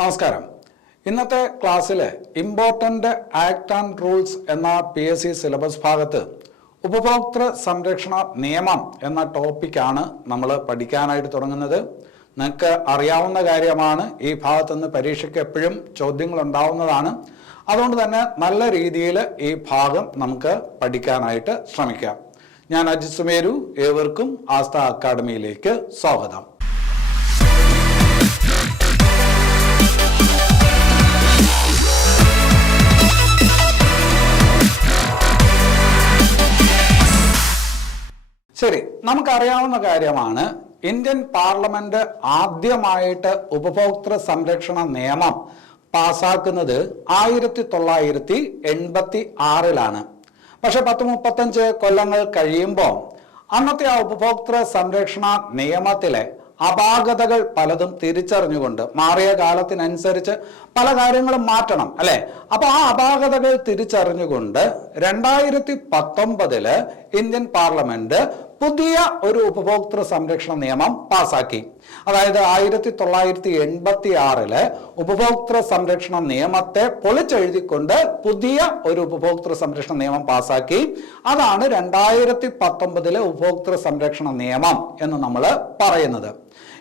നമസ്കാരം. ഇന്നത്തെ ക്ലാസ്സിൽ ഇമ്പോർട്ടൻ്റ് ആക്ട് ആൻഡ് റൂൾസ് എന്ന PSC സിലബസ് ഭാഗത്ത് ഉപഭോക്തൃ സംരക്ഷണ നിയമം എന്ന ടോപ്പിക്കാണ് നമ്മൾ പഠിക്കാനായിട്ട് തുടങ്ങുന്നത്. നിങ്ങൾക്ക് അറിയാവുന്ന കാര്യമാണ്. ഈ ഭാഗത്തുനിന്ന് പരീക്ഷയ്ക്ക് എപ്പോഴും ചോദ്യങ്ങൾ ഉണ്ടാവുന്നതാണ്. അതുകൊണ്ട് തന്നെ നല്ല രീതിയിൽ ഈ ഭാഗം നമുക്ക് പഠിക്കാനായിട്ട് ശ്രമിക്കാം. ഞാൻ അജിത് സുമേരു. ഏവർക്കും ആസ്ഥ അക്കാഡമിയിലേക്ക് സ്വാഗതം. ശരി, നമുക്കറിയാവുന്ന കാര്യമാണ് ഇന്ത്യൻ പാർലമെന്റ് ആദ്യമായിട്ട് ഉപഭോക്തൃ സംരക്ഷണ നിയമം പാസാക്കുന്നത് 1986 പക്ഷെ 35 കൊല്ലങ്ങൾ കഴിയുമ്പോൾ അന്നത്തെ ആ ഉപഭോക്തൃ സംരക്ഷണ നിയമത്തിലെ അപാകതകൾ പലതും തിരിച്ചറിഞ്ഞുകൊണ്ട് മാറിയ കാലത്തിനനുസരിച്ച് പല കാര്യങ്ങളും മാറ്റണം അല്ലെ. അപ്പൊ ആ അപാകതകൾ തിരിച്ചറിഞ്ഞുകൊണ്ട് 2019 ഇന്ത്യൻ പാർലമെന്റ് പുതിയ ഒരു ഉപഭോക്തൃ സംരക്ഷണ നിയമം പാസാക്കി. അതായത് 1986 ഉപഭോക്തൃ സംരക്ഷണ നിയമത്തെ പൊളിച്ചെഴുതിക്കൊണ്ട് പുതിയ ഒരു ഉപഭോക്തൃ സംരക്ഷണ നിയമം പാസാക്കി. അതാണ് 2019 ഉപഭോക്തൃ സംരക്ഷണ നിയമം എന്ന് നമ്മൾ പറയുന്നത്.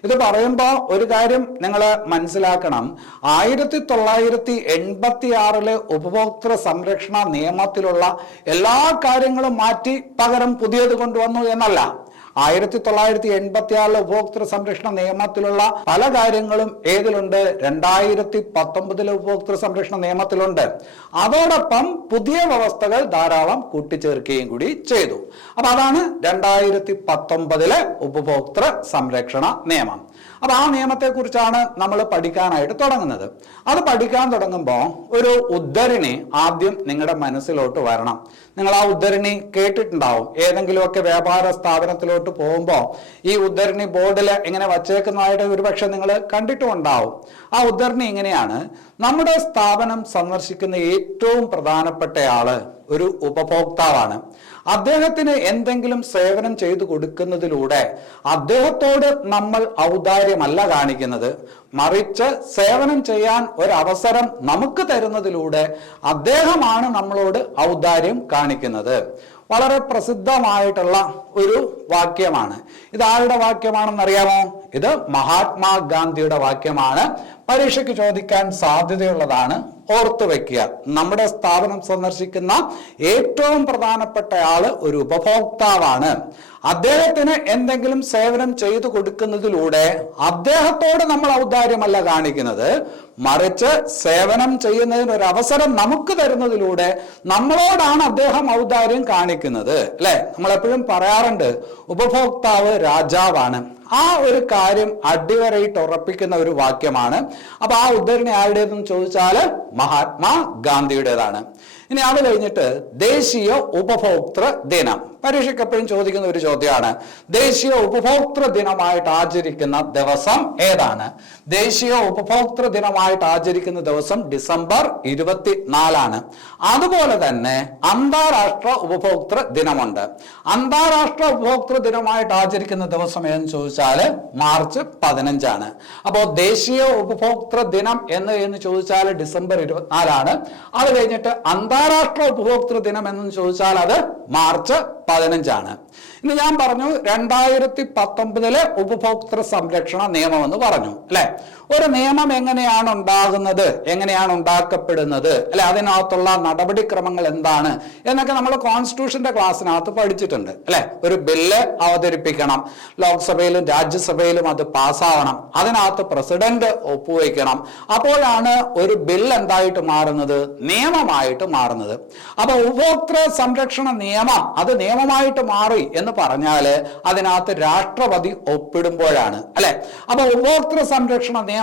ഇത് പറയുമ്പോൾ ഒരു കാര്യം നിങ്ങൾ മനസ്സിലാക്കണം. 1986 ഉപഭോക്തൃ സംരക്ഷണ നിയമത്തിലുള്ള എല്ലാ കാര്യങ്ങളും മാറ്റി പകരം പുതിയത് കൊണ്ടുവന്നു എന്നല്ല. 1986 ഉപഭോക്തൃ സംരക്ഷണ നിയമത്തിലുള്ള പല കാര്യങ്ങളും ഏതിലുണ്ട്? 2019 ഉപഭോക്തൃ സംരക്ഷണ നിയമത്തിലുണ്ട്. അതോടൊപ്പം പുതിയ വ്യവസ്ഥകൾ ധാരാളം കൂട്ടിച്ചേർക്കുകയും കൂടി ചെയ്തു. അപ്പൊ അതാണ് 2019 ഉപഭോക്തൃ സംരക്ഷണ നിയമം. അപ്പൊ ആ നിയമത്തെ കുറിച്ചാണ് നമ്മൾ പഠിക്കാനായിട്ട് തുടങ്ങുന്നത്. അത് പഠിക്കാൻ തുടങ്ങുമ്പോൾ ഒരു ഉദ്ധരണി ആദ്യം നിങ്ങളുടെ മനസ്സിലോട്ട് വരണം. നിങ്ങൾ ആ ഉദ്ധരണി കേട്ടിട്ടുണ്ടാവും. ഏതെങ്കിലുമൊക്കെ വ്യാപാര സ്ഥാപനത്തിലോട്ട് പോകുമ്പോൾ ഈ ഉദ്ധരണി ബോർഡിൽ ഇങ്ങനെ വച്ചേക്കുന്നതായിട്ട് ഒരുപക്ഷെ നിങ്ങൾ കണ്ടിട്ടുണ്ടാവും. ആ ഉദ്ധരണി ഇങ്ങനെയാണ്: നമ്മുടെ സ്ഥാപനം സന്ദർശിക്കുന്ന ഏറ്റവും പ്രധാനപ്പെട്ട ആള് ഒരു ഉപഭോക്താവാണ്. അദ്ദേഹത്തിന് എന്തെങ്കിലും സേവനം ചെയ്തു കൊടുക്കുന്നതിലൂടെ അദ്ദേഹത്തോട് നമ്മൾ ഔദാര്യമല്ല കാണിക്കുന്നത്, മറിച്ച് സേവനം ചെയ്യാൻ ഒരവസരം നമുക്ക് തരുന്നതിലൂടെ അദ്ദേഹമാണ് നമ്മളോട് ഔദാര്യം കാണിക്കുന്നത്. വളരെ പ്രസിദ്ധമായിട്ടുള്ള ഒരു വാക്യമാണ്. ഇത് ആരുടെ വാക്യമാണെന്നറിയാമോ? ഇത് മഹാത്മാഗാന്ധിയുടെ വാക്യമാണ്. പരീക്ഷയ്ക്ക് ചോദിക്കാൻ സാധ്യതയുള്ളതാണ്. ഓർത്തു വെക്കുക. നമ്മുടെ സ്ഥാപനം സന്ദർശിക്കുന്ന ഏറ്റവും പ്രധാനപ്പെട്ട ആള് ഒരു ഉപഭോക്താവാണ്. അദ്ദേഹത്തിന് എന്തെങ്കിലും സേവനം ചെയ്തു കൊടുക്കുന്നതിലൂടെ അദ്ദേഹത്തോട് നമ്മൾ ഔദാര്യമല്ല കാണിക്കുന്നത്, മറിച്ച് സേവനം ചെയ്യുന്നതിന് ഒരു അവസരം നമുക്ക് തരുന്നതിലൂടെ നമ്മളോടാണ് അദ്ദേഹം ഔദാര്യം കാണിക്കുന്നത് അല്ലെ. നമ്മളെപ്പോഴും പറയാറുണ്ട് ഉപഭോക്താവ് രാജാവാണ്. ആ ഒരു കാര്യം അടിവരയിട്ട് ഉറപ്പിക്കുന്ന ഒരു വാക്യമാണ്. അപ്പൊ ആ ഉദ്ധരണി ആരുടേതെന്ന് ചോദിച്ചാല് മഹാത്മാ ഗാന്ധിയുടേതാണ്. ഇനി അത് കഴിഞ്ഞിട്ട് ദേശീയ ഉപഭോക്തൃ ദിനം. പരീക്ഷയ്ക്ക് എപ്പോഴും ചോദിക്കുന്ന ഒരു ചോദ്യമാണ്. ദേശീയ ഉപഭോക്തൃ ദിനമായിട്ട് ആചരിക്കുന്ന ദിവസം ഏതാണ്? ദേശീയ ഉപഭോക്തൃ ദിനമായിട്ട് ആചരിക്കുന്ന ദിവസം ഡിസംബർ 24. അതുപോലെ തന്നെ അന്താരാഷ്ട്ര ഉപഭോക്തൃ ദിനമുണ്ട്. അന്താരാഷ്ട്ര ഉപഭോക്തൃ ദിനമായിട്ട് ആചരിക്കുന്ന ദിവസം ഏതെന്ന് ചോദിച്ചാൽ മാർച്ച് 15. അപ്പോൾ ദേശീയ ഉപഭോക്തൃ ദിനം എന്ന് ചോദിച്ചാൽ ഡിസംബർ 24. അത് കഴിഞ്ഞിട്ട് അന്താരാഷ്ട്ര ഉപഭോക്തൃ ദിനം എന്ന് ചോദിച്ചാൽ അത് മാർച്ച് 15. ഇനി ഞാൻ പറഞ്ഞു 2019 ഉപഭോക്തൃ സംരക്ഷണ നിയമം എന്ന് പറഞ്ഞു അല്ലെ. ഒരു നിയമം എങ്ങനെയാണ് ഉണ്ടാകുന്നത്, എങ്ങനെയാണ് ഉണ്ടാക്കപ്പെടുന്നത് അല്ലെ, അതിനകത്തുള്ള നടപടിക്രമങ്ങൾ എന്താണ് എന്നൊക്കെ നമ്മൾ കോൺസ്റ്റിറ്റ്യൂഷന്റെ ക്ലാസ്സിനകത്ത് പഠിച്ചിട്ടുണ്ട് അല്ലെ. ഒരു ബില്ല് അവതരിപ്പിക്കണം, ലോക്സഭയിലും രാജ്യസഭയിലും അത് പാസ്സാവണം, അതിനകത്ത് പ്രസിഡന്റ് ഒപ്പുവയ്ക്കണം, അപ്പോഴാണ് ഒരു ബില്ല് എന്തായിട്ട് മാറുന്നത്? നിയമമായിട്ട് മാറുന്നത്. അപ്പൊ ഉപഭോക്തൃ സംരക്ഷണ നിയമം അത് നിയമമായിട്ട് മാറി എന്ന് പറഞ്ഞാല് അതിനകത്ത് രാഷ്ട്രപതി ഒപ്പിടുമ്പോഴാണ് അല്ലെ. അപ്പൊ ഉപഭോക്തൃ സംരക്ഷണ നിയമത്തിൽ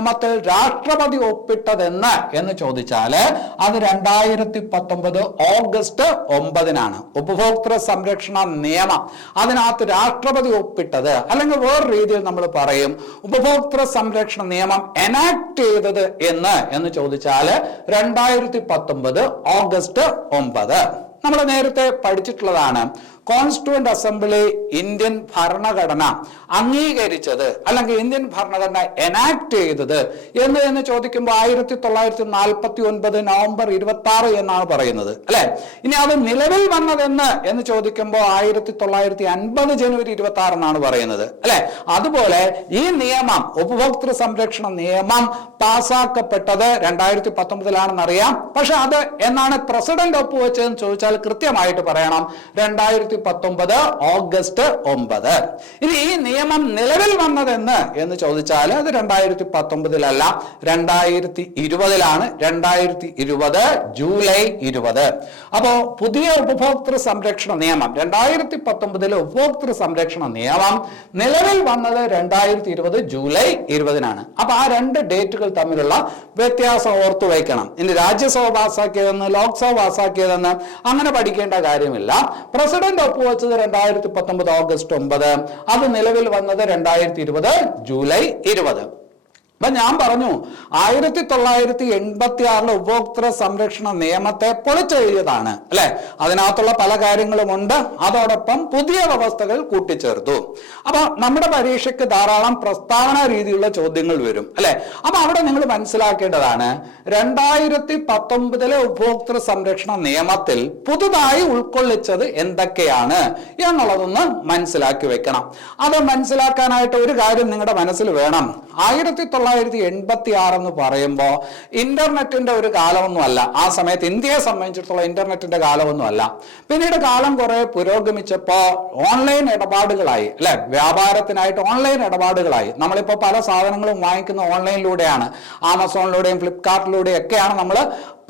രാഷ്ട്രപതി ഒപ്പിട്ടതെന്ന് ചോദിച്ചാല് അത് 2019 ഓഗസ്റ്റ് 9 ഉപഭോക്തൃ സംരക്ഷണ നിയമം അതിനകത്ത് രാഷ്ട്രപതി ഒപ്പിട്ടത്, അല്ലെങ്കിൽ വേറെ രീതിയിൽ നമ്മൾ പറയും ഉപഭോക്തൃ സംരക്ഷണ നിയമം എനാക്ട് ചെയ്തത് എന്ന് ചോദിച്ചാല് 2019 ഓഗസ്റ്റ് 9. നമ്മൾ നേരത്തെ പഠിച്ചിട്ടുള്ളതാണ്. കോൺസ്റ്റിറ്റ്യൂവന്റ് അസംബ്ലി ഇന്ത്യൻ ഭരണഘടന അംഗീകരിച്ചത് അല്ലെങ്കിൽ ഇന്ത്യൻ ഭരണഘടന എനാക്ട് ചെയ്തത് എന്ന് ചോദിക്കുമ്പോൾ 1949 നവംബർ 26 എന്നാണ് പറയുന്നത് അല്ലെ. ഇനി അത് നിലവിൽ വന്നതെന്ന് ചോദിക്കുമ്പോൾ 1950 ജനുവരി 26 എന്നാണ് പറയുന്നത് അല്ലെ. അതുപോലെ ഈ നിയമം, ഉപഭോക്തൃ സംരക്ഷണ നിയമം പാസാക്കപ്പെട്ടത് 2019 അറിയാം. പക്ഷെ അത് എന്നാണ് പ്രസിഡന്റ് ഒപ്പുവെച്ചതെന്ന് ചോദിച്ചാൽ കൃത്യമായിട്ട് പറയണം, 2019 ഓഗസ്റ്റ് 9. ഇനി ഈ നിയമം നിലവിൽ വന്നതെന്ന് ചോദിച്ചാൽ അത് 2019 2020 2020 ജൂലൈ 20. അപ്പോ പുതിയ ഉപഭോക്തൃ സംരക്ഷണ നിയമം 2019 ഉപഭോക്തൃ സംരക്ഷണ നിയമം നിലവിൽ വന്നത് 2020 ജൂലൈ 20. അപ്പൊ ആ രണ്ട് ഡേറ്റുകൾ തമ്മിലുള്ള വ്യത്യാസം ഓർത്തു വയ്ക്കണം. ഇനി രാജ്യസഭ പാസാക്കിയതെന്ന് ലോക്സഭ പാസാക്കിയതെന്ന് അങ്ങനെ പഠിക്കേണ്ട കാര്യമില്ല. പ്രസിഡന്റ് ഒപ്പുവെച്ചത് 2019 ഓഗസ്റ്റ് 9, അത് നിലവിൽ വന്നത് 2020 ജൂലൈ 20. അപ്പൊ ഞാൻ പറഞ്ഞു 1986 ഉപഭോക്തൃ സംരക്ഷണ നിയമത്തെ പൊളിച്ചെഴുതിയതാണ് അല്ലെ. അതിനകത്തുള്ള പല കാര്യങ്ങളുമുണ്ട്, അതോടൊപ്പം പുതിയ വ്യവസ്ഥകൾ കൂട്ടിച്ചേർത്തു. അപ്പൊ നമ്മുടെ പരീക്ഷയ്ക്ക് ധാരാളം പ്രസ്താവന രീതിയിലുള്ള ചോദ്യങ്ങൾ വരും അല്ലെ. അപ്പൊ അവിടെ നിങ്ങൾ മനസ്സിലാക്കേണ്ടതാണ് 2019 ഉപഭോക്തൃ സംരക്ഷണ നിയമത്തിൽ പുതുതായി ഉൾക്കൊള്ളിച്ചത് എന്തൊക്കെയാണ് എന്നുള്ളതൊന്ന് മനസ്സിലാക്കി വെക്കണം. അത് മനസ്സിലാക്കാനായിട്ട് ഒരു കാര്യം നിങ്ങളുടെ മനസ്സിൽ വേണം. 1986 എന്ന് പറയുമ്പോൾ ഇന്റർനെറ്റിന്റെ ഒരു കാലമൊന്നുമല്ല. ആ സമയത്ത് ഇന്ത്യയെ സംബന്ധിച്ചിടത്തോളം ഇന്റർനെറ്റിന്റെ കാലമൊന്നുമല്ല. പിന്നീട് കാലം കുറെ പുരോഗമിച്ചപ്പോ ഓൺലൈൻ ഇടപാടുകളായി അല്ലെ. വ്യാപാരത്തിനായിട്ട് ഓൺലൈൻ ഇടപാടുകളായി. നമ്മളിപ്പോ പല സാധനങ്ങളും വാങ്ങിക്കുന്ന ഓൺലൈനിലൂടെയാണ്. ആമസോണിലൂടെയും ഫ്ലിപ്കാർട്ടിലൂടെയും ഒക്കെയാണ് നമ്മൾ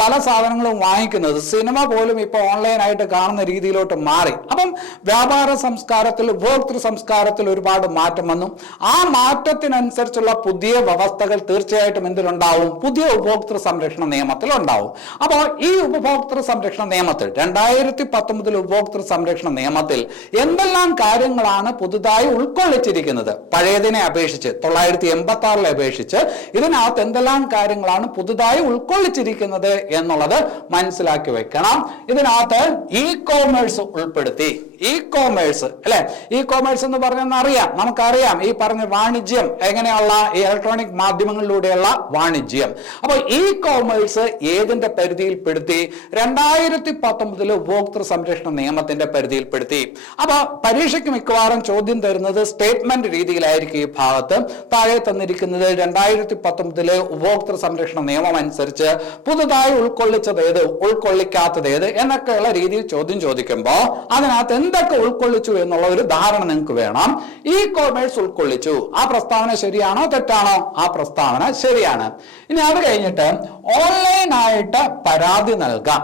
പല സാധനങ്ങളും വാങ്ങിക്കുന്നത്. സിനിമ പോലും ഇപ്പൊ ഓൺലൈനായിട്ട് കാണുന്ന രീതിയിലോട്ട് മാറി. അപ്പം വ്യാപാര സംസ്കാരത്തിൽ, ഉപഭോക്തൃ സംസ്കാരത്തിൽ ഒരുപാട് മാറ്റം വന്നു. ആ മാറ്റത്തിനനുസരിച്ചുള്ള പുതിയ വ്യവസ്ഥകൾ തീർച്ചയായിട്ടും എന്തിലുണ്ടാവും? പുതിയ ഉപഭോക്തൃ സംരക്ഷണ നിയമത്തിൽ ഉണ്ടാവും. അപ്പോൾ ഈ ഉപഭോക്തൃ സംരക്ഷണ നിയമത്തിൽ 2019 ഉപഭോക്തൃ സംരക്ഷണ നിയമത്തിൽ എന്തെല്ലാം കാര്യങ്ങളാണ് പുതുതായി ഉൾക്കൊള്ളിച്ചിരിക്കുന്നത്? പഴയതിനെ അപേക്ഷിച്ച് 986 അപേക്ഷിച്ച് ഇതിനകത്ത് എന്തെല്ലാം കാര്യങ്ങളാണ് പുതുതായി ഉൾക്കൊള്ളിച്ചിരിക്കുന്നത് എന്നുള്ളത് മനസ്സിലാക്കി വെക്കണം. ഇതിനകത്ത് ഇ കോമേഴ്സ് ഉൾപ്പെടുത്തി. ഇ കോമേഴ്സ് അല്ലെ. ഇ കോമേഴ്സ് എന്ന് പറഞ്ഞാൽ അറിയാം, നമുക്കറിയാം ഈ പറഞ്ഞ വാണിജ്യം എങ്ങനെയുള്ള ഈ ഇലക്ട്രോണിക് മാധ്യമങ്ങളിലൂടെയുള്ള വാണിജ്യം. അപ്പൊ ഇ കോമേഴ്സ് ഏതിന്റെ പരിധിയിൽപ്പെടുത്തി? 2019 ഉപഭോക്തൃ സംരക്ഷണ നിയമത്തിന്റെ പരിധിയിൽപ്പെടുത്തി. അപ്പൊ പരീക്ഷയ്ക്ക് മിക്കവാറും ചോദ്യം തരുന്നത് സ്റ്റേറ്റ്മെന്റ് രീതിയിലായിരിക്കും. ഈ ഭാഗത്ത് താഴെ തന്നിരിക്കുന്നത് 2019 ഉപഭോക്തൃ സംരക്ഷണ നിയമം അനുസരിച്ച് പുതുതായി ഉൾക്കൊള്ളിച്ചത് ഏത്, ഉൾക്കൊള്ളിക്കാത്തത് ഏത് എന്നൊക്കെയുള്ള രീതിയിൽ ചോദ്യം ചോദിക്കുമ്പോൾ അതിനകത്ത് എന്തൊക്കെ ഉൾക്കൊള്ളിച്ചു എന്നുള്ള ഒരു ധാരണ നിങ്ങൾക്ക് വേണം. ഇ കോമേഴ്സ് ഉൾക്കൊള്ളിച്ചു. ആ പ്രസ്താവന ശരിയാണോ തെറ്റാണോ? ആ പ്രസ്താവന ശരിയാണ്. ഇനി അത് കഴിഞ്ഞിട്ട് ഓൺലൈനായിട്ട് പരാതി നൽകാം.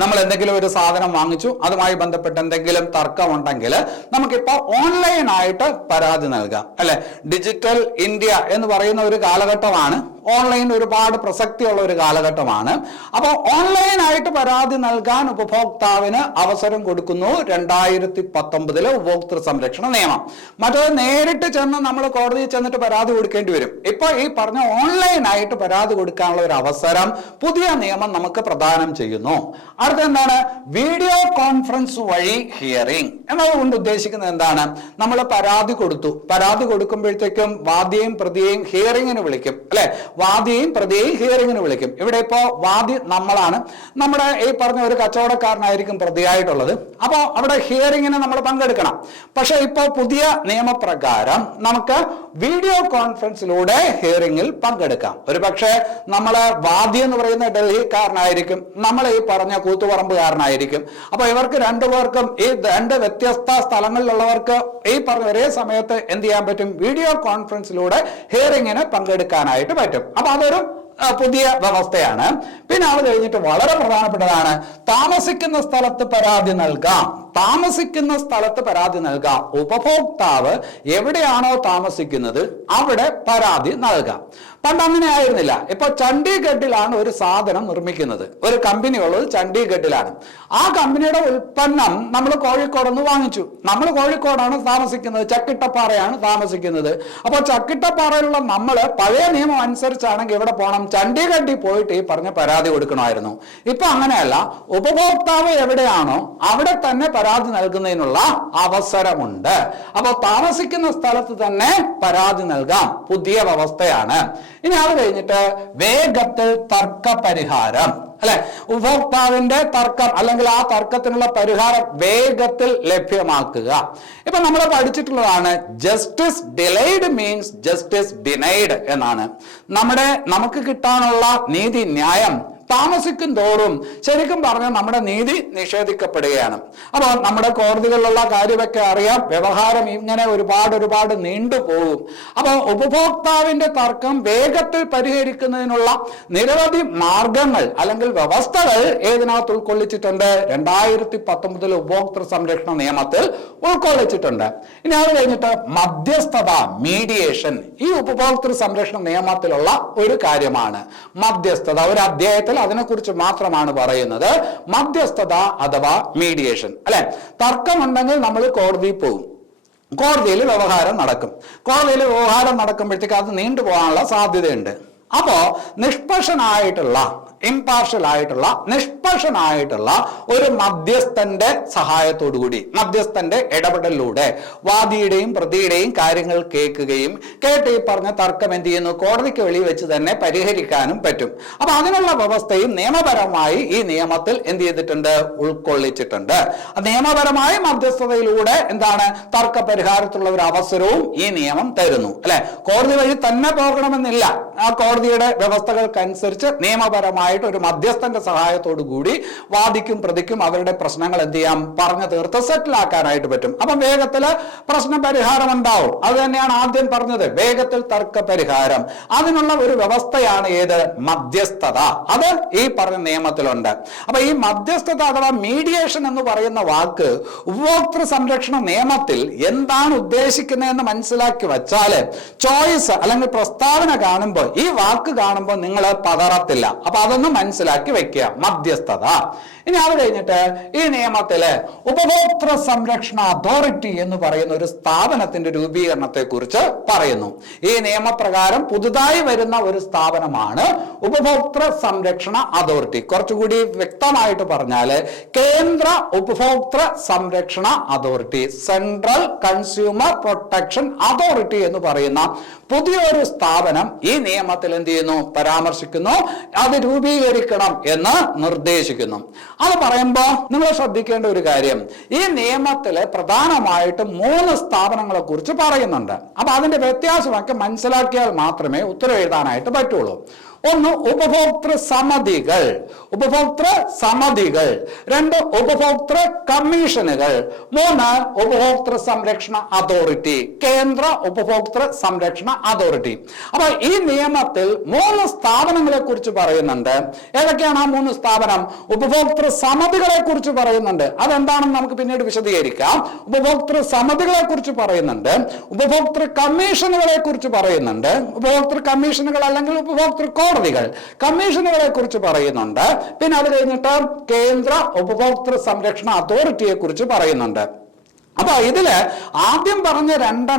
നമ്മൾ എന്തെങ്കിലും ഒരു സാധനം വാങ്ങിച്ചു, അതുമായി ബന്ധപ്പെട്ട് എന്തെങ്കിലും തർക്കമുണ്ടെങ്കിൽ നമുക്കിപ്പോൾ ഓൺലൈനായിട്ട് പരാതി നൽകാം അല്ലെ. ഡിജിറ്റൽ ഇന്ത്യ എന്ന് പറയുന്ന ഒരു കാലഘട്ടമാണ്. ഓൺലൈൻ ഒരുപാട് പ്രസക്തിയുള്ള ഒരു കാലഘട്ടമാണ്. അപ്പോൾ ഓൺലൈനായിട്ട് പരാതി നൽകാൻ ഉപഭോക്താവിന് അവസരം കൊടുക്കുന്നു 2019 ഉപഭോക്തൃ സംരക്ഷണ നിയമം. മറ്റത് നേരിട്ട് ചെന്ന് നമ്മൾ കോടതിയിൽ ചെന്നിട്ട് പരാതി കൊടുക്കേണ്ടി വരും. ഇപ്പൊ ഈ പറഞ്ഞ ഓൺലൈനായിട്ട് പരാതി കൊടുക്കാനുള്ള ഒരു അവസരം പുതിയ നിയമം നമുക്ക് പ്രദാനം ചെയ്യുന്നു. അടുത്ത എന്താണ്? വീഡിയോ കോൺഫറൻസ് വഴി ഹിയറിംഗ് എന്നതുകൊണ്ട് ഉദ്ദേശിക്കുന്നത് എന്താണ്? നമ്മൾ പരാതി കൊടുത്തു, പരാതി കൊടുക്കുമ്പോഴത്തേക്കും വാദിയെയും പ്രതിയെയും ഹിയറിംഗിന് വിളിക്കും അല്ലെ. വാദിയെയും പ്രതിയെയും ഹിയറിംഗിന് വിളിക്കും. ഇവിടെ ഇപ്പോ വാദി നമ്മളാണ്, നമ്മുടെ ഈ പറഞ്ഞ ഒരു കച്ചവടക്കാരനായിരിക്കും പ്രതിയായിട്ടുള്ളത്. അപ്പോ അവിടെ ഹിയറിംഗിന് നമ്മൾ പങ്കെടുക്കണം. പക്ഷെ ഇപ്പോ പുതിയ നിയമപ്രകാരം നമുക്ക് വീഡിയോ കോൺഫറൻസിലൂടെ ഹിയറിംഗിൽ പങ്കെടുക്കാം. ഒരു പക്ഷേ നമ്മള് വാദി എന്ന് പറയുന്ന ഡൽഹിക്കാരനായിരിക്കും, നമ്മൾ ഈ പറഞ്ഞ കൂത്തുപറമ്പുകാരനായിരിക്കും. അപ്പൊ ഇവർക്ക് രണ്ടുപേർക്കും, ഈ രണ്ട് വ്യത്യസ്ത സ്ഥലങ്ങളിലുള്ളവർക്ക് ഈ പറഞ്ഞ ഒരേ സമയത്ത് എന്ത് ചെയ്യാൻ പറ്റും? വീഡിയോ കോൺഫറൻസിലൂടെ ഹിയറിംഗിന് പങ്കെടുക്കാനായിട്ട് പറ്റും. അപ്പൊ അതൊരു പുതിയ വ്യവസ്ഥയാണ്. പിന്നെ അത് കഴിഞ്ഞിട്ട് വളരെ പ്രധാനപ്പെട്ടതാണ് താമസിക്കുന്ന സ്ഥലത്ത് പരാതി നൽകാം. താമസിക്കുന്ന സ്ഥലത്ത് പരാതി നൽകാം. ഉപഭോക്താവ് എവിടെയാണോ താമസിക്കുന്നത് അവിടെ പരാതി നൽകാം. പണ്ട് അങ്ങനെ ആയിരുന്നില്ല. ഇപ്പൊ ചണ്ഡീഗഡിലാണ് ഒരു സാധനം നിർമ്മിക്കുന്നത്, ഒരു കമ്പനി ഉള്ളത് ചണ്ഡീഗഡിലാണ്. ആ കമ്പനിയുടെ ഉൽപ്പന്നം നമ്മൾ കോഴിക്കോടൊന്ന് വാങ്ങിച്ചു. നമ്മൾ കോഴിക്കോടാണ് താമസിക്കുന്നത്, ചക്കിട്ടപ്പാറയാണ് താമസിക്കുന്നത്. അപ്പൊ ചക്കിട്ടപ്പാറയിലുള്ള നമ്മള് പഴയ നിയമം അനുസരിച്ചാണെങ്കിൽ എവിടെ പോകണം? ചണ്ഡീഗഡിൽ പോയിട്ട് ഈ പറഞ്ഞ പരാതി കൊടുക്കണമായിരുന്നു. ഇപ്പൊ അങ്ങനെയല്ല. ഉപഭോക്താവ് എവിടെയാണോ അവിടെ തന്നെ പരാതി നൽകുന്നതിനുള്ള അവസരമുണ്ട്. അപ്പോൾ താമസിക്കുന്ന സ്ഥലത്ത് തന്നെ പരാതി നൽകാം. പുതിയ വ്യവസ്ഥയാണ്. ഇനി അത് കഴിഞ്ഞിട്ട് വേഗത്തിൽ തർക്ക പരിഹാരം, അല്ലെ, ഉപഭോക്താവിന്റെ തർക്കം അല്ലെങ്കിൽ ആ തർക്കത്തിനുള്ള പരിഹാരം വേഗത്തിൽ ലഭ്യമാക്കുക. ഇപ്പൊ നമ്മൾ പഠിച്ചിട്ടുള്ളതാണ് justice delayed means justice denied എന്നാണ്. നമുക്ക് കിട്ടാനുള്ള നീതി, ന്യായം താമസിക്കും തോറും ശരിക്കും പറഞ്ഞാൽ നമ്മുടെ നീതി നിഷേധിക്കപ്പെടുകയാണ്. അപ്പോൾ നമ്മുടെ കോടതികളിലുള്ള കാര്യമൊക്കെ അറിയാം, വ്യവഹാരം ഇങ്ങനെ ഒരുപാട് നീണ്ടുപോകും. അപ്പോൾ ഉപഭോക്താവിന്റെ തർക്കം വേഗത്തിൽ പരിഹരിക്കുന്നതിനുള്ള നിരവധി മാർഗങ്ങൾ അല്ലെങ്കിൽ വ്യവസ്ഥകൾ ഏതിനകത്ത് ഉൾക്കൊള്ളിച്ചിട്ടുണ്ട്? 2019 ഉപഭോക്തൃ സംരക്ഷണ നിയമത്തിൽ ഉൾക്കൊള്ളിച്ചിട്ടുണ്ട്. ഇനി അത് കഴിഞ്ഞിട്ട് മധ്യസ്ഥത, മീഡിയേഷൻ, ഈ ഉപഭോക്തൃ സംരക്ഷണ നിയമത്തിലുള്ള ഒരു കാര്യമാണ് മധ്യസ്ഥത. ഒരു അധ്യായത്തിൽ അതിനെക്കുറിച്ച് മാത്രമാണ് പറയുന്നത്. മധ്യസ്ഥത അഥവാ മീഡിയേഷൻ, അല്ലെ, തർക്കമുണ്ടെങ്കിൽ നമ്മൾ കോടതിയിൽ പോകും, കോടതിയിൽ വ്യവഹാരം നടക്കും. കോടതിയിൽ വ്യവഹാരം നടക്കുമ്പോഴത്തേക്ക് അത് നീണ്ടുപോകാനുള്ള സാധ്യതയുണ്ട്. അപ്പോ നിഷ്പക്ഷനായിട്ടുള്ള ഒരു മധ്യസ്ഥന്റെ സഹായത്തോടുകൂടി, മധ്യസ്ഥന്റെ ഇടപെടലിലൂടെ വാദിയുടെയും പ്രതിയുടെയും കാര്യങ്ങൾ കേൾക്കുകയും കേട്ട് ഈ പറഞ്ഞ തർക്കം എന്ത് ചെയ്യുന്നു, കോടതിക്ക് വെളിയിൽ വെച്ച് തന്നെ പരിഹരിക്കാനും പറ്റും. അപ്പൊ അതിനുള്ള വ്യവസ്ഥയും നിയമപരമായി ഈ നിയമത്തിൽ എന്ത് ചെയ്തിട്ടുണ്ട്? ഉൾക്കൊള്ളിച്ചിട്ടുണ്ട്. നിയമപരമായ മധ്യസ്ഥതയിലൂടെ എന്താണ്, തർക്ക പരിഹാരത്തിലുള്ള ഒരു അവസരവും ഈ നിയമം തരുന്നു, അല്ലെ. കോടതി വഴി തന്നെ പോകണമെന്നില്ല. ആ കോടതിയുടെ വ്യവസ്ഥകൾക്കനുസരിച്ച് നിയമപരമായിട്ട് ഒരു മധ്യസ്ഥന്റെ സഹായത്തോടു കൂടി വാദിക്കും പ്രതിക്കും അവരുടെ പ്രശ്നങ്ങൾ എന്ത് ചെയ്യാം, പറഞ്ഞു തീർത്ത് സെറ്റിലാക്കാനായിട്ട് പറ്റും. അപ്പം വേഗത്തിൽ പ്രശ്ന പരിഹാരം ഉണ്ടാവും. അത് തന്നെയാണ് ആദ്യം പറഞ്ഞത്, വേഗത്തിൽ തർക്ക പരിഹാരം. അതിനുള്ള ഒരു വ്യവസ്ഥയാണ് ഏത്? മധ്യസ്ഥത. അത് ഈ പറഞ്ഞ നിയമത്തിലുണ്ട്. അപ്പൊ ഈ മധ്യസ്ഥത അഥവാ മീഡിയേഷൻ എന്ന് പറയുന്ന വാക്ക് ഉപഭോക്തൃ സംരക്ഷണ നിയമത്തിൽ എന്താണ് ഉദ്ദേശിക്കുന്നതെന്ന് മനസ്സിലാക്കി വച്ചാല് ചോയ്സ് അല്ലെങ്കിൽ പ്രസ്താവന കാണുമ്പോൾ, ഈ വാക്ക് കാണുമ്പോൾ നിങ്ങൾ പതറത്തില്ല. അപ്പൊ അതൊന്ന് മനസ്സിലാക്കി വെക്കുക, മധ്യസ്ഥത. ഇനി അത് കഴിഞ്ഞിട്ട് ഈ നിയമത്തില് ഉപഭോക്തൃ സംരക്ഷണ അതോറിറ്റി എന്ന് പറയുന്ന ഒരു സ്ഥാപനത്തിന്റെ രൂപീകരണത്തെ കുറിച്ച് പറയുന്നു. ഈ നിയമപ്രകാരം പുതുതായി വരുന്ന ഒരു സ്ഥാപനമാണ് ഉപഭോക്തൃ സംരക്ഷണ അതോറിറ്റി. കുറച്ചുകൂടി വ്യക്തമായിട്ട് പറഞ്ഞാല് കേന്ദ്ര ഉപഭോക്തൃ സംരക്ഷണ authority, central consumer protection authority എന്ന് പറയുന്ന പുതിയൊരു സ്ഥാപനം ഈ നിയമത്തിൽ എന്ത് ചെയ്യുന്നു? പരാമർശിക്കുന്നു. അത് രൂപീകരിക്കണം എന്ന് നിർദ്ദേശിക്കുന്നു. അത് പറയുമ്പോൾ നിങ്ങൾ ശ്രദ്ധിക്കേണ്ട ഒരു കാര്യം, ഈ നിയമത്തില് പ്രധാനമായിട്ടും 3 സ്ഥാപനങ്ങളെ കുറിച്ച് പറയുന്നുണ്ട്. അപ്പൊ അതിന്റെ വ്യത്യാസമൊക്കെ മനസ്സിലാക്കിയാൽ മാത്രമേ ഉത്തരം എഴുതാനായിട്ട് പറ്റുള്ളൂ. ഒന്ന് ഉപഭോക്തൃ സമിതികൾ, 2 ഉപഭോക്തൃ കമ്മീഷനുകൾ, 3 ഉപഭോക്തൃ സംരക്ഷണ അതോറിറ്റി, കേന്ദ്ര ഉപഭോക്തൃ സംരക്ഷണ അതോറിറ്റി. അപ്പൊ ഈ നിയമത്തിൽ 3 സ്ഥാപനങ്ങളെ കുറിച്ച് പറയുന്നുണ്ട്. ഏതൊക്കെയാണ് ആ 3 സ്ഥാപനം? ഉപഭോക്തൃ സമിതികളെ കുറിച്ച് പറയുന്നുണ്ട്. അതെന്താണെന്ന് നമുക്ക് പിന്നീട് വിശദീകരിക്കാം. ഉപഭോക്തൃ സമിതികളെ കുറിച്ച് പറയുന്നുണ്ട്, ഉപഭോക്തൃ കമ്മീഷനുകളെ കുറിച്ച് പറയുന്നുണ്ട്, ഉപഭോക്തൃ കമ്മീഷനുകൾ അല്ലെങ്കിൽ ഉപഭോക്തൃ കോടതികൾ, കമ്മീഷനുകളെ കുറിച്ച് പറയുന്നുണ്ട്. പിന്നെ അത് കഴിഞ്ഞിട്ട് കേന്ദ്ര ഉപഭോക്തൃ സംരക്ഷണ അതോറിറ്റിയെ കുറിച്ച് പറയുന്നുണ്ട്. അപ്പൊ ഇതില് ആദ്യം പറഞ്ഞ 2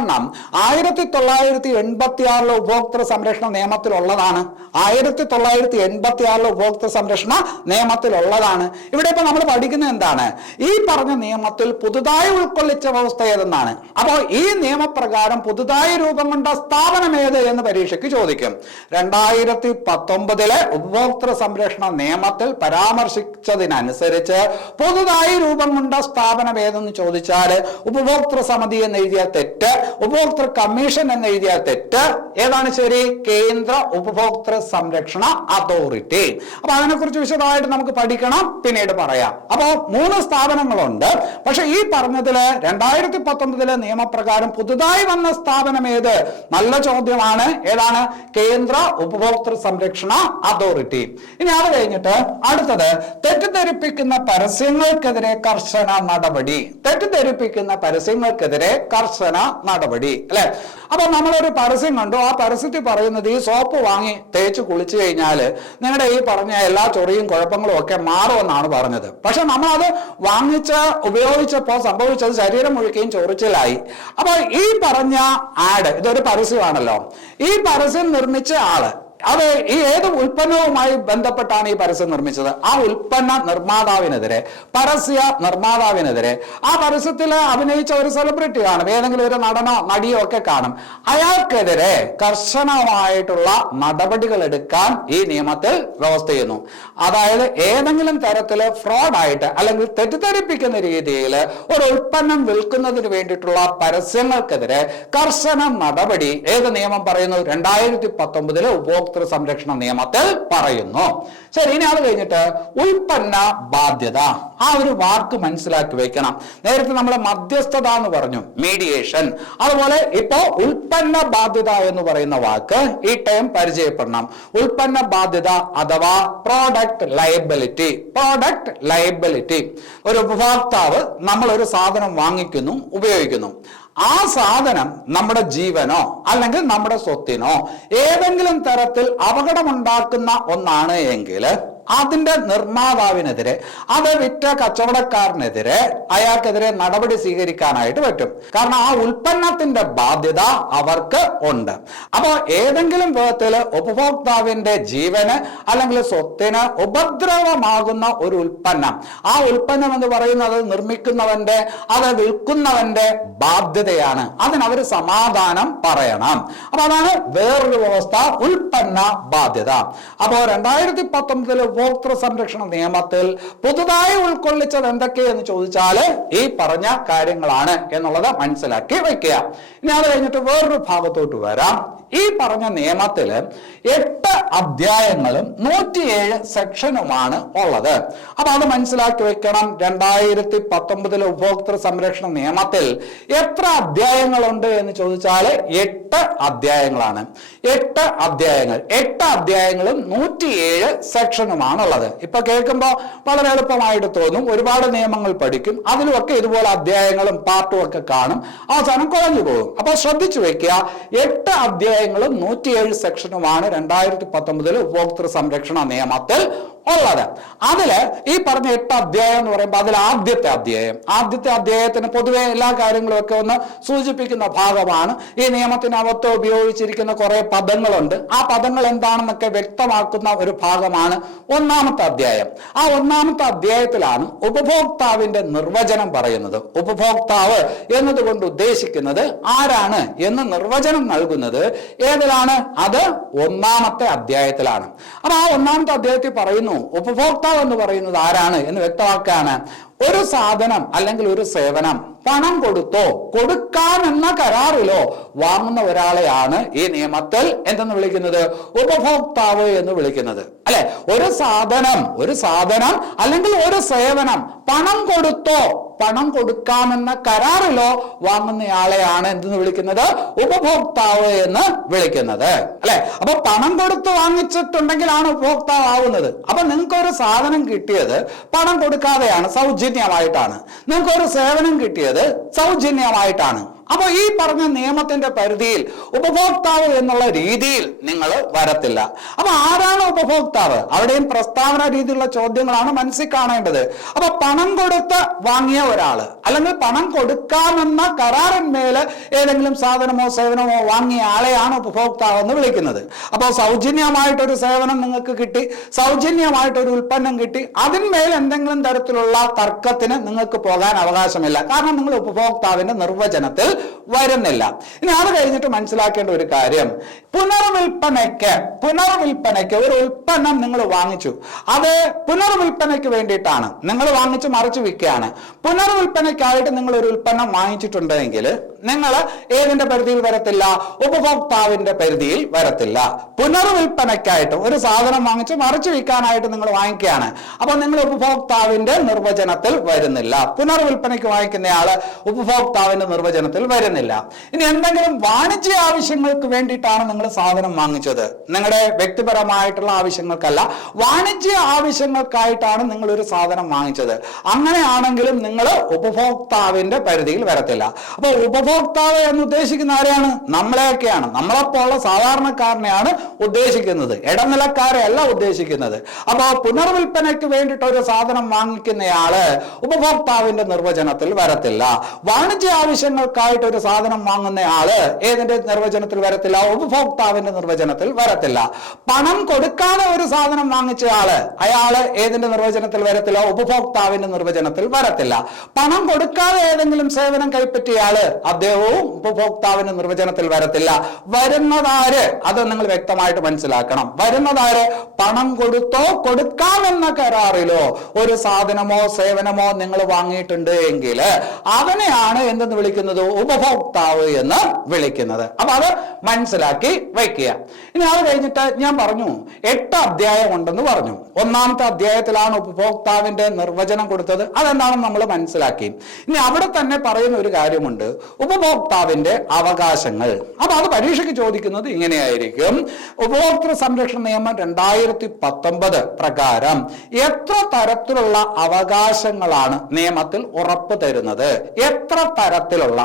1986 ഉപഭോക്തൃ സംരക്ഷണ നിയമത്തിലുള്ളതാണ്. 1986 ഉപഭോക്തൃ സംരക്ഷണ നിയമത്തിലുള്ളതാണ്. ഇവിടെ ഇപ്പൊ നമ്മൾ പഠിക്കുന്നത് എന്താണ്? ഈ പറഞ്ഞ നിയമത്തിൽ പുതുതായി ഉൾക്കൊള്ളിച്ച വ്യവസ്ഥ ഏതെന്നാണ്. അപ്പോൾ ഈ നിയമപ്രകാരം പുതുതായി രൂപം കൊണ്ട സ്ഥാപനം ഏത് എന്ന് പരീക്ഷയ്ക്ക് ചോദിക്കും. 2019 ഉപഭോക്തൃ സംരക്ഷണ നിയമത്തിൽ പരാമർശിച്ചതിനനുസരിച്ച് പുതുതായി രൂപം കൊണ്ട സ്ഥാപനം ഏതെന്ന് ചോദിച്ചാൽ ഉപഭോക്തൃ സമിതി എന്ന് എഴുതിയാൽ തെറ്റ്, ഉപഭോക്തൃ കമ്മീഷൻ എന്ന് എഴുതിയാൽ തെറ്റ്. ഏതാണ് ശരി? കേന്ദ്ര ഉപഭോക്തൃ സംരക്ഷണ അതോറിറ്റി. അപ്പൊ അതിനെക്കുറിച്ച് വിശദമായിട്ട് നമുക്ക് പഠിക്കണം, പിന്നീട് പറയാം. അപ്പോ 3 സ്ഥാപനങ്ങളുണ്ട്. പക്ഷെ ഈ പറഞ്ഞതില് 2019 നിയമപ്രകാരം പുതുതായി വന്ന സ്ഥാപനം ഏത്? നല്ല ചോദ്യമാണ്. ഏതാണ്? കേന്ദ്ര ഉപഭോക്തൃ സംരക്ഷണ അതോറിറ്റി. ഇനി അത് കഴിഞ്ഞിട്ട് അടുത്തത് തെറ്റിദ്ധരിപ്പിക്കുന്ന പരസ്യങ്ങൾക്കെതിരെ കർശന നടപടി. പരസ്യങ്ങൾക്കെതിരെ കർശന നടപടി, അല്ലെ. അപ്പൊ നമ്മളൊരു പരസ്യം കണ്ടു, ആ പരസ്യത്തിൽ പറയുന്നത് ഈ സോപ്പ് വാങ്ങി തേച്ച് കുളിച്ചു കഴിഞ്ഞാല് നിങ്ങളുടെ ഈ പറഞ്ഞ എല്ലാ ചൊറിയും കുഴപ്പങ്ങളും ഒക്കെ മാറുമെന്നാണ് പറഞ്ഞത്. പക്ഷെ നമ്മളത് ഉപയോഗിച്ചപ്പോൾ സംഭവിച്ചത് ശരീരം മുഴുക്കുകയും ചൊറിച്ചിലായി. അപ്പൊ ഈ പറഞ്ഞ ആഡ്, ഇതൊരു പരസ്യമാണല്ലോ, ഈ പരസ്യം നിർമ്മിച്ച ആള് അത് ഈ ഏത് ഉൽപ്പന്നവുമായി ബന്ധപ്പെട്ടാണ് ഈ പരസ്യം നിർമ്മിച്ചത്? ആ ഉൽപ്പന്ന നിർമ്മാതാവിനെതിരെ, പരസ്യ നിർമ്മാതാവിനെതിരെ, ആ പരസ്യത്തിൽ അഭിനയിച്ച ഒരു സെലിബ്രിറ്റി കാണും, ഏതെങ്കിലും ഒരു നടനോ നടിയോ ഒക്കെ കാണും, അയാൾക്കെതിരെ കർശനമായിട്ടുള്ള നടപടികൾ എടുക്കാൻ ഈ നിയമത്തിൽ വ്യവസ്ഥ ചെയ്യുന്നു. അതായത് ഏതെങ്കിലും തരത്തില് ഫ്രോഡായിട്ട് അല്ലെങ്കിൽ തെറ്റിദ്ധരിപ്പിക്കുന്ന രീതിയിൽ ഒരു ഉൽപ്പന്നം വിൽക്കുന്നതിന് വേണ്ടിയിട്ടുള്ള പരസ്യങ്ങൾക്കെതിരെ കർശന നടപടി ഏത് നിയമം പറയുന്നു? 2019 ഉപഭോക്തൃ സംരക്ഷണ നിയമത്തിൽ പറയുന്നു. ശരി, ഇനി അത് കഴിഞ്ഞിട്ട് ഉൽപ്പന്ന ബാധ്യത. ആ ഒരു വാക്ക് മനസ്സിലാക്കി വെക്കണം. നേരത്തെ നമ്മൾ മധ്യസ്ഥത എന്ന് പറഞ്ഞു, മീഡിയേഷൻ. അതുപോലെ ഇപ്പോ ഉൽപ്പന്ന ബാധ്യത എന്ന് പറയുന്ന വാക്ക്, ഈ ടേം പരിചയപ്പെടണം. ഉൽപ്പന്ന ബാധ്യത അഥവാ പ്രോഡക്റ്റ് ലയബിലിറ്റി. പ്രോഡക്റ്റ് ലയബിലിറ്റി, ഒരു ഉപഭോക്താവ് നമ്മൾ ഒരു സാധനം വാങ്ങിക്കുന്നു, ഉപയോഗിക്കുന്നു. ആ സാധനം നമ്മുടെ ജീവനോ അല്ലെങ്കിൽ നമ്മുടെ സ്വത്തിനോ ഏതെങ്കിലും തരത്തിൽ അപകടമുണ്ടാക്കുന്ന ഒന്നാണ് എങ്കിൽ അതിന്റെ നിർമ്മാതാവിനെതിരെ, അത് വിറ്റ കച്ചവടക്കാരനെതിരെ, അയാൾക്കെതിരെ നടപടി സ്വീകരിക്കാനായിട്ട് പറ്റും. കാരണം ആ ഉൽപ്പന്നത്തിന്റെ ബാധ്യത അവർക്ക് ഉണ്ട്. അപ്പോ ഏതെങ്കിലും വിധത്തിൽ ഉപഭോക്താവിന്റെ ജീവന് അല്ലെങ്കിൽ സ്വത്തിന് ഉപദ്രവമാകുന്ന ഒരു ഉൽപ്പന്നം, ആ ഉൽപ്പന്നം എന്ന് പറയുന്നത് നിർമ്മിക്കുന്നവന്റെ, അത് വിൽക്കുന്നവന്റെ ബാധ്യതയാണ്. അതിനവര് സമാധാനം പറയണം. അപ്പൊ അതാണ് വേറൊരു വ്യവസ്ഥ, ഉൽപ്പന്ന ബാധ്യത. അപ്പോ 2019 ഉപഭോക്തൃ സംരക്ഷണ നിയമത്തിൽ പുതുതായി ഉൾക്കൊള്ളിച്ചത് എന്തൊക്കെയെന്ന് ചോദിച്ചാൽ ഈ പറഞ്ഞ കാര്യങ്ങളാണ് എന്നുള്ളത് മനസ്സിലാക്കി വെക്കുക. ഇനി അത് കഴിഞ്ഞിട്ട് വേറൊരു ഭാഗത്തോട്ട് വരാം. ഈ പറഞ്ഞ നിയമത്തില് 8 അധ്യായങ്ങളും 107 സെക്ഷനുമാണ് ഉള്ളത്. അപ്പൊ അത് മനസ്സിലാക്കി വെക്കണം. 2019 ഉപഭോക്തൃ സംരക്ഷണ നിയമത്തിൽ എത്ര അധ്യായങ്ങളുണ്ട് എന്ന് ചോദിച്ചാൽ 8 അധ്യായങ്ങളാണ്. 8 അധ്യായങ്ങൾ, 8 അധ്യായങ്ങളും 107 സെക്ഷനുമാണുള്ളത്. ഇപ്പൊ കേൾക്കുമ്പോൾ വളരെ എളുപ്പമായിട്ട് തോന്നും, ഒരുപാട് നിയമങ്ങൾ പഠിക്കും, അതിലുമൊക്കെ ഇതുപോലെ അധ്യായങ്ങളും പാർട്ടും ഒക്കെ കാണും, അവസാനം കുഴഞ്ഞു പോകും. അപ്പൊ ശ്രദ്ധിച്ചു വെക്കുക, 8 അധ്യായങ്ങളും 107 സെക്ഷനുമാണ് 2019 ഉപഭോക്തൃ സംരക്ഷണ നിയമത്തിൽ ഉള്ളത്. അതില് ഈ പറഞ്ഞ 8 അധ്യായം എന്ന് പറയുമ്പോൾ അതിൽ ആദ്യത്തെ അധ്യായത്തിന് പൊതുവെ എല്ലാ കാര്യങ്ങളും ഒക്കെ ഒന്ന് സൂചിപ്പിക്കുന്ന ഭാഗമാണ്. ഈ നിയമത്തിനകത്ത് ഉപയോഗിച്ചിരിക്കുന്ന കുറെ പദങ്ങളുണ്ട്. ആ പദങ്ങൾ എന്താണെന്നൊക്കെ വ്യക്തമാക്കുന്ന ഒരു ഭാഗമാണ് 1-ാമത്തെ അധ്യായം. ആ 1-ാമത്തെ അധ്യായത്തിലാണ് ഉപഭോക്താവിന്റെ നിർവചനം പറയുന്നത്. ഉപഭോക്താവ് എന്നതുകൊണ്ട് ഉദ്ദേശിക്കുന്നത് ആരാണ് എന്ന് നിർവചനം നൽകുന്നത് ഏതിലാണ്? അത് 1-ാമത്തെ അധ്യായത്തിലാണ്. അപ്പൊ ആ 1-ാമത്തെ അധ്യായത്തിൽ പറയുന്നു ഉപഭോക്താവ് എന്ന് പറയുന്നത് ആരാണ് എന്ന് വ്യക്തമാക്കാണ്. ഒരു സാധനം അല്ലെങ്കിൽ ഒരു സേവനം പണം കൊടുത്തോ കൊടുക്കാമെന്ന കരാറിലോ വാങ്ങുന്ന ഒരാളെയാണ് ഈ നിയമത്തിൽ എന്തെന്ന് വിളിക്കുന്നത്? ഉപഭോക്താവ് എന്ന് വിളിക്കുന്നത്. അല്ലെ, ഒരു സാധനം അല്ലെങ്കിൽ ഒരു സേവനം പണം കൊടുത്തോ പണം കൊടുക്കാമെന്ന കരാറിലോ വാങ്ങുന്നയാളെയാണ് എന്തെന്ന് വിളിക്കുന്നത്? ഉപഭോക്താവ് എന്ന് വിളിക്കുന്നത്. അല്ലെ, അപ്പൊ പണം കൊടുത്ത് വാങ്ങിച്ചിട്ടുണ്ടെങ്കിലാണ് ഉപഭോക്താവ് ആവുന്നത്. അപ്പൊ നിങ്ങൾക്ക് ഒരു സാധനം കിട്ടിയത് പണം കൊടുക്കാതെയാണ്, സൗജന്യമായിട്ടാണ്. നിങ്ങൾക്ക് ഒരു സേവനം കിട്ടിയത് സൗജന്യമായിട്ടാണ്. അപ്പൊ ഈ പറഞ്ഞ നിയമത്തിന്റെ പരിധിയിൽ ഉപഭോക്താവ് എന്നുള്ള രീതിയിൽ നിങ്ങൾ വരത്തില്ല. അപ്പൊ ആരാണ് ഉപഭോക്താവ്? അവിടെയും പ്രസ്താവന രീതിയിലുള്ള ചോദ്യങ്ങളാണ് മനസ്സിൽ കാണേണ്ടത്. അപ്പൊ പണം കൊടുത്ത് വാങ്ങിയ ഒരാള് അല്ലെങ്കിൽ പണം കൊടുക്കാമെന്ന കരാറിന്മേല് ഏതെങ്കിലും സാധനമോ സേവനമോ വാങ്ങിയ ആളെയാണ് ഉപഭോക്താവ് എന്ന് വിളിക്കുന്നത്. അപ്പോൾ സൗജന്യമായിട്ടൊരു സേവനം നിങ്ങൾക്ക് കിട്ടി, സൗജന്യമായിട്ടൊരു ഉൽപ്പന്നം കിട്ടി, അതിന്മേൽ എന്തെങ്കിലും തരത്തിലുള്ള തർക്കത്തിന് നിങ്ങൾക്ക് പോകാൻ അവകാശമില്ല. കാരണം നിങ്ങൾ ഉപഭോക്താവിന്റെ നിർവചനത്തിൽ വരുന്നില്ല. ഇനി അത് കഴിഞ്ഞിട്ട് മനസ്സിലാക്കേണ്ട ഒരു കാര്യം, പുനർവിൽപ്പനയ്ക്ക് ഒരു ഉൽപ്പന്നം നിങ്ങൾ വാങ്ങിച്ചു, അത് പുനർവിൽപ്പനയ്ക്ക് വേണ്ടിയിട്ടാണ് നിങ്ങൾ വാങ്ങിച്ച് മറിച്ച് വിൽക്കുകയാണ്. പുനർവിൽപ്പനയ്ക്കായിട്ട് നിങ്ങൾ ഒരു ഉൽപ്പന്നം വാങ്ങിച്ചിട്ടുണ്ടെങ്കിൽ നിങ്ങൾ ഏതിന്റെ പരിധിയിൽ വരത്തില്ല? ഉപഭോക്താവിന്റെ പരിധിയിൽ വരത്തില്ല. പുനർവിൽപ്പനയ്ക്കായിട്ട് ഒരു സാധനം വാങ്ങിച്ച് മറിച്ച് വിൽക്കാനായിട്ട് നിങ്ങൾ വാങ്ങിക്കുകയാണ്, അപ്പൊ നിങ്ങൾ ഉപഭോക്താവിന്റെ നിർവചനത്തിൽ വരുന്നില്ല. പുനർവിൽപ്പനയ്ക്ക് വാങ്ങിക്കുന്നയാള് ഉപഭോക്താവിന്റെ നിർവചനത്തിൽ വരുന്നില്ല. ഇനി എന്തെങ്കിലും വാണിജ്യ ആവശ്യങ്ങൾക്ക് വേണ്ടിയിട്ടാണ് നിങ്ങൾ സാധനം വാങ്ങിച്ചത്, നിങ്ങളുടെ വ്യക്തിപരമായിട്ടുള്ള ആവശ്യങ്ങൾക്കല്ല, വാണിജ്യ ആവശ്യങ്ങൾക്കായിട്ടാണ് നിങ്ങൾ ഒരു സാധനം വാങ്ങിച്ചത്, അങ്ങനെയാണെങ്കിലും നിങ്ങൾ ഉപഭോക്താവിന്റെ പരിധിയിൽ വരത്തില്ല. അപ്പൊ ഉപഭോക്താവ് എന്ന് ഉദ്ദേശിക്കുന്ന ആരെയാണ്? നമ്മളെയൊക്കെയാണ്, നമ്മളെപ്പോലുള്ള സാധാരണക്കാരനെയാണ് ഉദ്ദേശിക്കുന്നത്, ഇടനിലക്കാരെ അല്ല ഉദ്ദേശിക്കുന്നത്. അപ്പൊ പുനർവിൽപ്പനയ്ക്ക് വേണ്ടിയിട്ട് ഒരു സാധനം വാങ്ങിക്കുന്നയാള് ഉപഭോക്താവിന്റെ നിർവചനത്തിൽ വരത്തില്ല. വാണിജ്യ ആവശ്യങ്ങൾക്കായിട്ട് ഒരു സാധനം വാങ്ങുന്നയാള് ഏതിന്റെ നിർവചനത്തിൽ വരത്തില്ല? ഉപഭോക്താവിന്റെ നിർവചനത്തിൽ വരത്തില്ല. പണം കൊടുക്കാതെ ഒരു സാധനം വാങ്ങിച്ച അയാള് ഏതിന്റെ നിർവചനത്തിൽ വരത്തില്ല? ഉപഭോക്താവിന്റെ നിർവചനത്തിൽ വരത്തില്ല. പണം കൊടുക്കാതെ ഏതെങ്കിലും സേവനം കൈപ്പറ്റിയ ആള് അദ്ദേഹവും ഉപഭോക്താവിന്റെ നിർവചനത്തിൽ വരത്തില്ല. വരുന്നതാര്? അത് നിങ്ങൾ വ്യക്തമായിട്ട് മനസ്സിലാക്കണം. വരുന്നതാര്? പണം കൊടുത്തോ കൊടുക്കാമെന്ന കരാറിലോ ഒരു സാധനമോ സേവനമോ നിങ്ങൾ വാങ്ങിയിട്ടുണ്ട് എങ്കിൽ അവനെയാണ് എന്തെന്ന് വിളിക്കുന്നത്? ഉപഭോക്താവ് എന്ന് വിളിക്കുന്നത്. അപ്പൊ അത് മനസ്സിലാക്കി വയ്ക്കുക. ഇനി അത് കഴിഞ്ഞിട്ട് ഞാൻ പറഞ്ഞു 8 അധ്യായം ഉണ്ടെന്ന് പറഞ്ഞു. 1-ാമത്തെ അധ്യായത്തിലാണ് ഉപഭോക്താവിന്റെ നിർവചനം കൊടുത്തത്. അതെന്താണെന്ന് നമ്മൾ മനസ്സിലാക്കി. ഇനി അവിടെ തന്നെ പറയുന്ന ഒരു കാര്യമുണ്ട്, ഉപഭോക്താവിന്റെ അവകാശങ്ങൾ. അപ്പൊ അത് പരീക്ഷയ്ക്ക് ചോദിക്കുന്നത് ഇങ്ങനെയായിരിക്കും: ഉപഭോക്തൃ സംരക്ഷണ നിയമം 2019 പ്രകാരം എത്ര തരത്തിലുള്ള അവകാശങ്ങളാണ് നിയമത്തിൽ ഉറപ്പ് തരുന്നത്? എത്ര തരത്തിലുള്ള?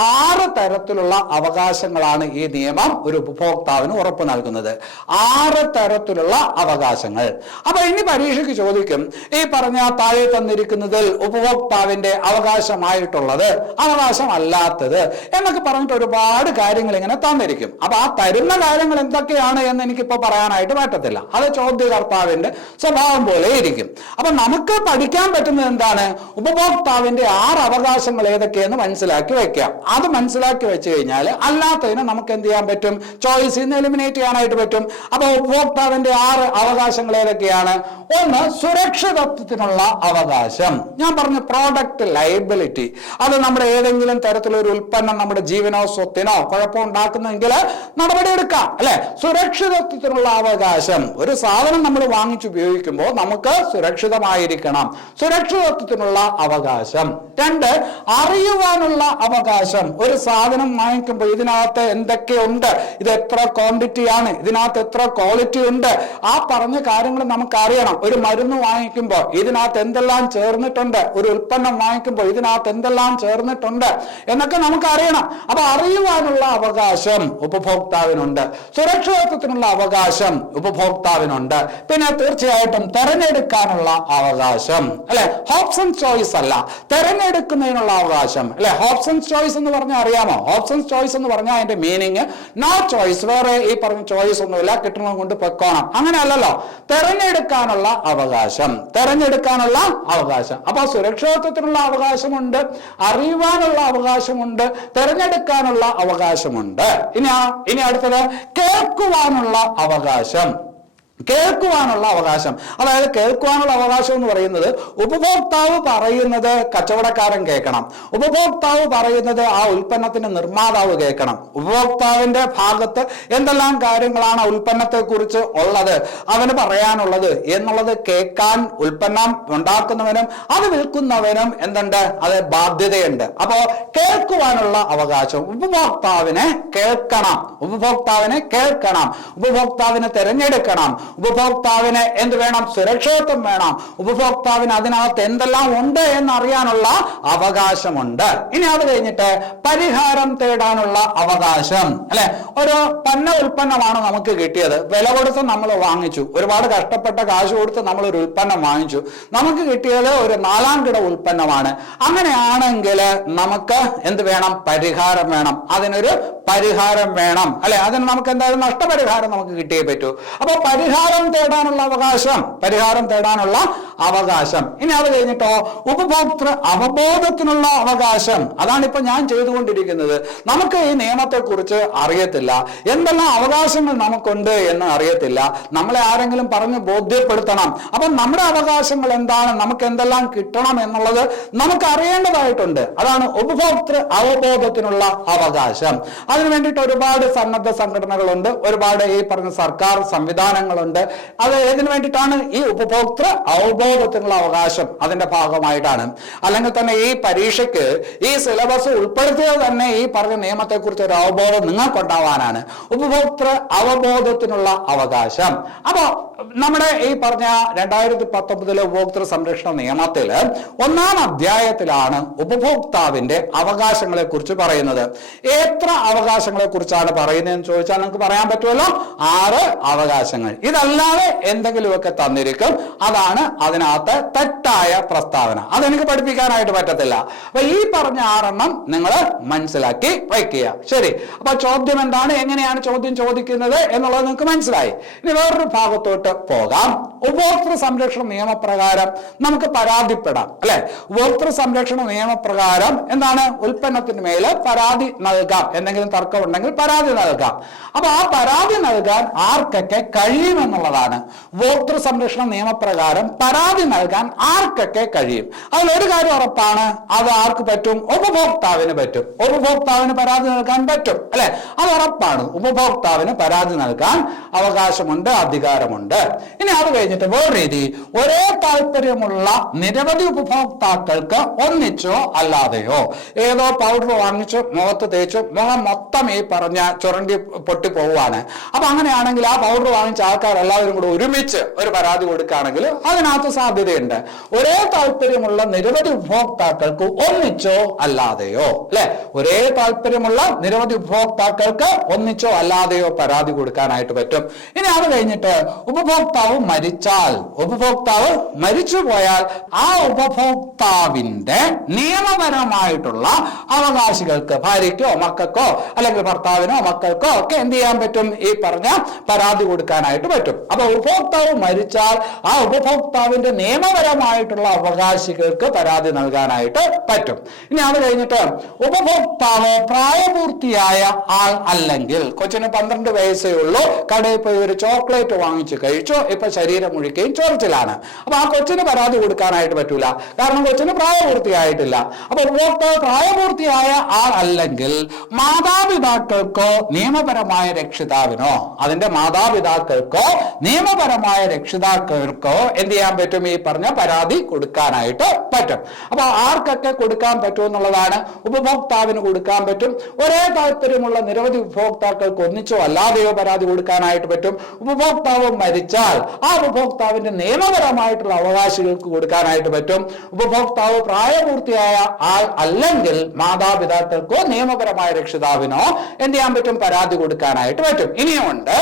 6 തരത്തിലുള്ള അവകാശങ്ങളാണ് ഈ നിയമം ഒരു ഉപഭോക്താവിന് ഉറപ്പ് നൽകുന്നത്. 6 തരത്തിലുള്ള അവകാശങ്ങൾ. അപ്പൊ ഇനി പരീക്ഷയ്ക്ക് ചോദിക്കും, ഈ പറഞ്ഞ താഴെ തന്നിരിക്കുന്നതിൽ ഉപഭോക്താവിന്റെ അവകാശമായിട്ടുള്ളത്, അവകാശമല്ലാത്തത് എന്നൊക്കെ പറഞ്ഞിട്ട് ഒരുപാട് കാര്യങ്ങൾ ഇങ്ങനെ തന്നിരിക്കും. അപ്പൊ ആ തരുന്ന കാര്യങ്ങൾ എന്തൊക്കെയാണ് എന്ന് എനിക്കിപ്പോ പറയാനായിട്ട് പറ്റത്തില്ല. അത് ചോദ്യകർത്താവിന്റെ സ്വഭാവം പോലെ ഇരിക്കും. അപ്പൊ നമുക്ക് പഠിക്കാൻ പറ്റുന്നത് എന്താണ്? ഉപഭോക്താവിന്റെ 6 അവകാശങ്ങൾ ഏതൊക്കെയെന്ന് മനസ്സിലാക്കി വെക്കാം. അത് മനസ്സിലാക്കി വെച്ച് കഴിഞ്ഞാൽ അല്ലാത്തതിന് നമുക്ക് എന്ത് ചെയ്യാൻ പറ്റും? ചോയ്സ് നിന്ന് എലിമിനേറ്റ് ചെയ്യാനായിട്ട് പറ്റും. അപ്പൊ ഉപഭോക്താവിന്റെ 6 അവകാശങ്ങൾ ഏതൊക്കെയാണ്? ഒന്ന്, സുരക്ഷിതത്വത്തിനുള്ള അവകാശം. ഞാൻ പറഞ്ഞു പ്രോഡക്റ്റ് ലയബിലിറ്റി. അത് നമ്മുടെ ഏതെങ്കിലും തരത്തിലൊരു ഉൽപ്പന്നം നമ്മുടെ ജീവനോ സ്വത്തിനോ കുഴപ്പമുണ്ടാക്കുന്നെങ്കിൽ നടപടിയെടുക്കാം, അല്ലെ? സുരക്ഷിതത്വത്തിനുള്ള അവകാശം. ഒരു സാധനം നമ്മൾ വാങ്ങിച്ചുപയോഗിക്കുമ്പോൾ നമുക്ക് സുരക്ഷിതമായിരിക്കണം. സുരക്ഷിതത്വത്തിനുള്ള അവകാശം. 2, അറിയുവാനുള്ള അവകാശം. ഒരു സാധനം വാങ്ങിക്കുമ്പോൾ ഇതിനകത്ത് എന്തൊക്കെയുണ്ട്, ഇത് എത്ര ക്വാണ്ടിറ്റി ആണ്, ഇതിനകത്ത് എത്ര ക്വാളിറ്റി ഉണ്ട്, ആ പറഞ്ഞ കാര്യങ്ങൾ നമുക്ക് അറിയണം. ഒരു മരുന്ന് വാങ്ങിക്കുമ്പോൾ ഇതിനകത്ത് എന്തെല്ലാം ചേർന്നിട്ടുണ്ട്, ഒരു ഉൽപ്പന്നം വാങ്ങിക്കുമ്പോൾ ഇതിനകത്ത് എന്തെല്ലാം ചേർന്നിട്ടുണ്ട് എന്നൊക്കെ നമുക്ക് അറിയണം. അപ്പൊ അറിയുവാനുള്ള അവകാശം ഉപഭോക്താവിനുണ്ട്. സുരക്ഷിതത്വത്തിനുള്ള അവകാശം ഉപഭോക്താവിനുണ്ട്. പിന്നെ തീർച്ചയായിട്ടും തെരഞ്ഞെടുക്കാനുള്ള അവകാശം, അല്ലെ? ഓപ്ഷൻസ് ചോയ്സ് അല്ല, തെരഞ്ഞെടുക്കുന്നതിനുള്ള അവകാശം, അല്ലെ? ഓപ്ഷൻസ് ചോയ്സ് എന്ന് പറഞ്ഞാൽ അറിയാമോ? ഓപ്ഷൻസ് ചോയ്സ് എന്ന് പറഞ്ഞാൽ അതിന്റെ മീനിങ് നോ ചോയ്സ്, വേറെ ഈ പറഞ്ഞ ചോയ്സ് ഒന്നുമില്ല, കിട്ടണം കൊണ്ട് പൊക്കോണം, അങ്ങനെ അല്ലല്ലോ. തെരഞ്ഞെടുക്കാനുള്ള അവകാശം, തെരഞ്ഞെടുക്കാനുള്ള അവകാശം. അപ്പൊ സുരക്ഷിതത്വത്തിനുള്ള അവകാശമുണ്ട്, അറിയുവാനുള്ള അവകാശമുണ്ട്, തെരഞ്ഞെടുക്കാനുള്ള അവകാശമുണ്ട്. ഇനി അടുത്തത് കേൾക്കുവാനുള്ള അവകാശം. കേൾക്കുവാനുള്ള അവകാശം. അതായത് കേൾക്കുവാനുള്ള അവകാശം എന്ന് പറയുന്നത് ഉപഭോക്താവ് പറയുന്നത് കച്ചവടക്കാരൻ കേൾക്കണം, ഉപഭോക്താവ് പറയുന്നത് ആ ഉൽപ്പന്നത്തിന്റെ നിർമ്മാതാവ് കേൾക്കണം. ഉപഭോക്താവിന്റെ ഭാഗത്ത് എന്തെല്ലാം കാര്യങ്ങളാണ് ഉൽപ്പന്നത്തെ കുറിച്ച് ഉള്ളത്, അവന് പറയാനുള്ളത് എന്നുള്ളത് കേൾക്കാൻ ഉൽപ്പന്നം ഉണ്ടാക്കുന്നവനും അത് വിൽക്കുന്നവനും എന്തുണ്ട്? അത് ബാധ്യതയുണ്ട്. അപ്പോ കേൾക്കുവാനുള്ള അവകാശം. ഉപഭോക്താവിനെ കേൾക്കണം, ഉപഭോക്താവിനെ കേൾക്കണം, ഉപഭോക്താവിനെ തിരഞ്ഞെടുക്കണം, ഉപഭോക്താവിന് എന്ത് വേണം? സുരക്ഷിതത്വം വേണം, ഉപഭോക്താവിന് അതിനകത്ത് എന്തെല്ലാം ഉണ്ട് എന്നറിയാനുള്ള അവകാശമുണ്ട്. ഇനി അത് കഴിഞ്ഞിട്ട് പരിഹാരം തേടാനുള്ള അവകാശം, അല്ലെ? ഒരു പന്ന ഉൽപ്പന്നമാണ് നമുക്ക് കിട്ടിയത്, വില കൊടുത്ത് നമ്മൾ വാങ്ങിച്ചു, ഒരുപാട് കഷ്ടപ്പെട്ട കാശ് കൊടുത്ത് നമ്മൾ ഒരു ഉൽപ്പന്നം വാങ്ങിച്ചു, നമുക്ക് കിട്ടിയത് ഒരു 4-ാം കിട ഉൽപ്പന്നമാണ്. അങ്ങനെയാണെങ്കിൽ നമുക്ക് എന്ത് വേണം? പരിഹാരം വേണം, അതിനൊരു പരിഹാരം വേണം, അല്ലെ? അതിന് നമുക്ക് എന്തായാലും നഷ്ടപരിഹാരം നമുക്ക് കിട്ടിയേ പറ്റൂ. അപ്പൊ പരിഹാരം തേടാനുള്ള അവകാശം, പരിഹാരം തേടാനുള്ള അവകാശം. ഇനി അത് കഴിഞ്ഞിട്ടോ ഉപഭോക്തൃ അവബോധത്തിനുള്ള അവകാശം. അതാണ് ഇപ്പൊ ഞാൻ ചെയ്തുകൊണ്ടിരിക്കുന്നത്. നമുക്ക് ഈ നിയമത്തെ കുറിച്ച് അറിയത്തില്ല, എന്തെല്ലാം അവകാശങ്ങൾ നമുക്കുണ്ട് എന്ന് അറിയത്തില്ല, നമ്മളെ ആരെങ്കിലും പറഞ്ഞ് ബോധ്യപ്പെടുത്തണം. അപ്പൊ നമ്മുടെ അവകാശങ്ങൾ എന്താണ്, നമുക്ക് എന്തെല്ലാം കിട്ടണം എന്നുള്ളത് നമുക്ക് അറിയേണ്ടതായിട്ടുണ്ട്. അതാണ് ഉപഭോക്തൃ അവബോധത്തിനുള്ള അവകാശം. അതിനു വേണ്ടിയിട്ട് ഒരുപാട് സന്നദ്ധ സംഘടനകളുണ്ട്, ഒരുപാട് ഈ പറഞ്ഞ സർക്കാർ സംവിധാനങ്ങളുണ്ട്. അത് ഏതിനു വേണ്ടിയിട്ടാണ്? ഈ ഉപഭോക്തൃ അവബോധത്തിനുള്ള അവകാശം അതിന്റെ ഭാഗമായിട്ടാണ്. അല്ലെങ്കിൽ തന്നെ ഈ പരീക്ഷയ്ക്ക് ഈ സിലബസ് ഉൾപ്പെടുത്തിയത് തന്നെ ഈ പറഞ്ഞ നിയമത്തെ കുറിച്ച് ഒരു അവബോധം നിങ്ങൾക്കുണ്ടാവാനാണ്. ഉപഭോക്തൃ അവബോധത്തിനുള്ള അവകാശം. അപ്പൊ നമ്മുടെ ഈ പറഞ്ഞ 2019 ഉപഭോക്തൃ സംരക്ഷണ നിയമത്തില് 1-ാം അധ്യായത്തിലാണ് ഉപഭോക്താവിന്റെ അവകാശങ്ങളെ കുറിച്ച് പറയുന്നത്. എത്ര അവകാശങ്ങളെ കുറിച്ചാണ് പറയുന്നതെന്ന് ചോദിച്ചാൽ നിങ്ങൾക്ക് പറയാൻ പറ്റുമല്ലോ, 6 അവകാശങ്ങൾ. ഇതല്ലാതെ എന്തെങ്കിലുമൊക്കെ തന്നിരിക്കും, അതാണ് അതിനകത്ത് തെറ്റായ പ്രസ്താവന. അതെനിക്ക് പഠിപ്പിക്കാനായിട്ട് പറ്റത്തില്ല. അപ്പൊ ഈ പറഞ്ഞ 6 നിങ്ങൾ മനസ്സിലാക്കി വയ്ക്കുക. ശരി, അപ്പൊ ചോദ്യം എന്താണ്, എങ്ങനെയാണ് ചോദ്യം ചോദിക്കുന്നത് എന്നുള്ളത് നിങ്ങൾക്ക് മനസ്സിലായി. ഇനി വേറൊരു ഭാഗത്തോട്ട് പോകാം. ഉപഭോക്തൃ സംരക്ഷണ നിയമപ്രകാരം നമുക്ക് പരാതിപ്പെടാം, അല്ലെ? ഉപഭോക്തൃ സംരക്ഷണ നിയമപ്രകാരം എന്താണ്, ഉൽപ്പന്നത്തിന് മേല് പരാതി നൽകാം. എന്തെങ്കിലും തർക്കം ഉണ്ടെങ്കിൽ പരാതി നൽകാം. അപ്പൊ ആ പരാതി നൽകാൻ ആർക്കൊക്കെ കഴിയുമെന്നുള്ളതാണ്. ഉപഭോക്തൃ സംരക്ഷണ നിയമപ്രകാരം പരാതി നൽകാൻ ആർക്കൊക്കെ കഴിയും? അതിലൊരു കാര്യം ഉറപ്പാണ്, അത് ആർക്ക് പറ്റും? ഉപഭോക്താവിന് പറ്റും. ഉപഭോക്താവിന് പരാതി നൽകാൻ പറ്റും, അല്ലെ? അത് ഉറപ്പാണ്. ഉപഭോക്താവിന് പരാതി നൽകാൻ അവകാശമുണ്ട്, അധികാരമുണ്ട്. ഇനി അത് കഴിഞ്ഞിട്ട് വേറെ രീതി, ഒരേ താല്പര്യമുള്ള നിരവധി ഉപഭോക്താക്കൾക്ക് ഒന്നിച്ചോ അല്ലാതെയോ ഏതോ പൗഡർ വാങ്ങിച്ചു മുഖത്ത് തേച്ചു മുഖം മൊത്തം ഈ പറഞ്ഞ ചുരണ്ടി പൊട്ടി പോവുകയാണ്. അപ്പൊ അങ്ങനെയാണെങ്കിൽ ആ പൗഡർ വാങ്ങിച്ച ആൾക്കാരെല്ലാവരും കൂടെ ഒരുമിച്ച് ഒരു പരാതി കൊടുക്കുകയാണെങ്കിൽ അതിനകത്ത് സാധ്യതയുണ്ട്. ഒരേ താല്പര്യമുള്ള നിരവധി ഉപഭോക്താക്കൾക്ക് ഒന്നിച്ചോ അല്ലാതെയോ, അല്ലെ? ഒരേ താല്പര്യമുള്ള നിരവധി ഉപഭോക്താക്കൾക്ക് ഒന്നിച്ചോ അല്ലാതെയോ പരാതി കൊടുക്കാനായിട്ട് പറ്റും. ഇനി അത് കഴിഞ്ഞിട്ട് ഉപഭോക്താവ് മരിച്ചാൽ, ഉപഭോക്താവ് മരിച്ചു പോയാൽ ആ ഉപഭോക്താവിന്റെ നിയമപരമായിട്ടുള്ള അവകാശികൾക്ക്, ഭാര്യയ്ക്കോ മക്കൾക്കോ അല്ലെങ്കിൽ ഭർത്താവിനോ മക്കൾക്കോ ഒക്കെ എന്ത് ചെയ്യാൻ പറ്റും? ഈ പറഞ്ഞ പരാതി കൊടുക്കാനായിട്ട് പറ്റും. അപ്പൊ ഉപഭോക്താവ് മരിച്ചാൽ ആ ഉപഭോക്താവിന്റെ നിയമപരമായിട്ടുള്ള അവകാശികൾക്ക് പരാതി നൽകാനായിട്ട് പറ്റും. ഇനി അത് കഴിഞ്ഞിട്ട് ഉപഭോക്താവ് പ്രായപൂർത്തിയായ ആൾ അല്ലെങ്കിൽ, കൊച്ചിന് 12 വയസ്സേ ഉള്ളൂ, കടയിൽ പോയി ഒരു ചോക്ലേറ്റ് വാങ്ങിച്ചു കഴിച്ചു, ഇപ്പൊ ശരീരം മുഴുക്കുകയും ചൊറിച്ചിലാണ്. അപ്പൊ ആ കൊച്ചിന് പരാതി കൊടുക്കാനായിട്ട് പറ്റൂല, കാരണം കൊച്ചിന് പ്രായപൂർത്തിയായിട്ടില്ല. അപ്പൊ ഉപഭോക്താവ് പ്രായപൂർത്തിയായ ആൾ അല്ലെങ്കിൽ മാതാപിതാക്കൾക്കോ നിയമപരമായ രക്ഷിതാവിനോ, അതിന്റെ മാതാപിതാക്കൾക്കോ നിയമപരമായ രക്ഷിതാക്കൾക്കോ എന്ത് ചെയ്യാൻ പറ്റും? ഈ പറഞ്ഞ പരാതി കൊടുക്കാനായിട്ട് പറ്റും. അപ്പൊ ആർക്കൊക്കെ കൊടുക്കാൻ പറ്റും എന്നുള്ളതാണ്. ഉപഭോക്താവിന് കൊടുക്കാൻ പറ്റും. ഒരേ താല്പര്യമുള്ള നിരവധി ഉപഭോക്താക്കൾക്ക് ഒന്നിച്ചോ അല്ലാതെയോ പരാതി കൊടുക്കാനായിട്ട് പറ്റും. ഉപഭോക്താവ് മരിച്ചാൽ ആ ഉപഭോക്താവിന്റെ നിയമപരമായിട്ടുള്ള അവകാശികൾക്ക് കൊടുക്കാനായിട്ട് പറ്റും. ഉപഭോക്താവ് പ്രായപൂർത്തിയായ ആൾ അല്ലെങ്കിൽ മാതാപിതാക്കൾക്കോ നിയമപരമായ രക്ഷിതാവിനോ എന്ത് ചെയ്യാൻ പറ്റും? പരാതി കൊടുക്കാനായിട്ട് പറ്റും. ഇനിയുമുണ്ട്.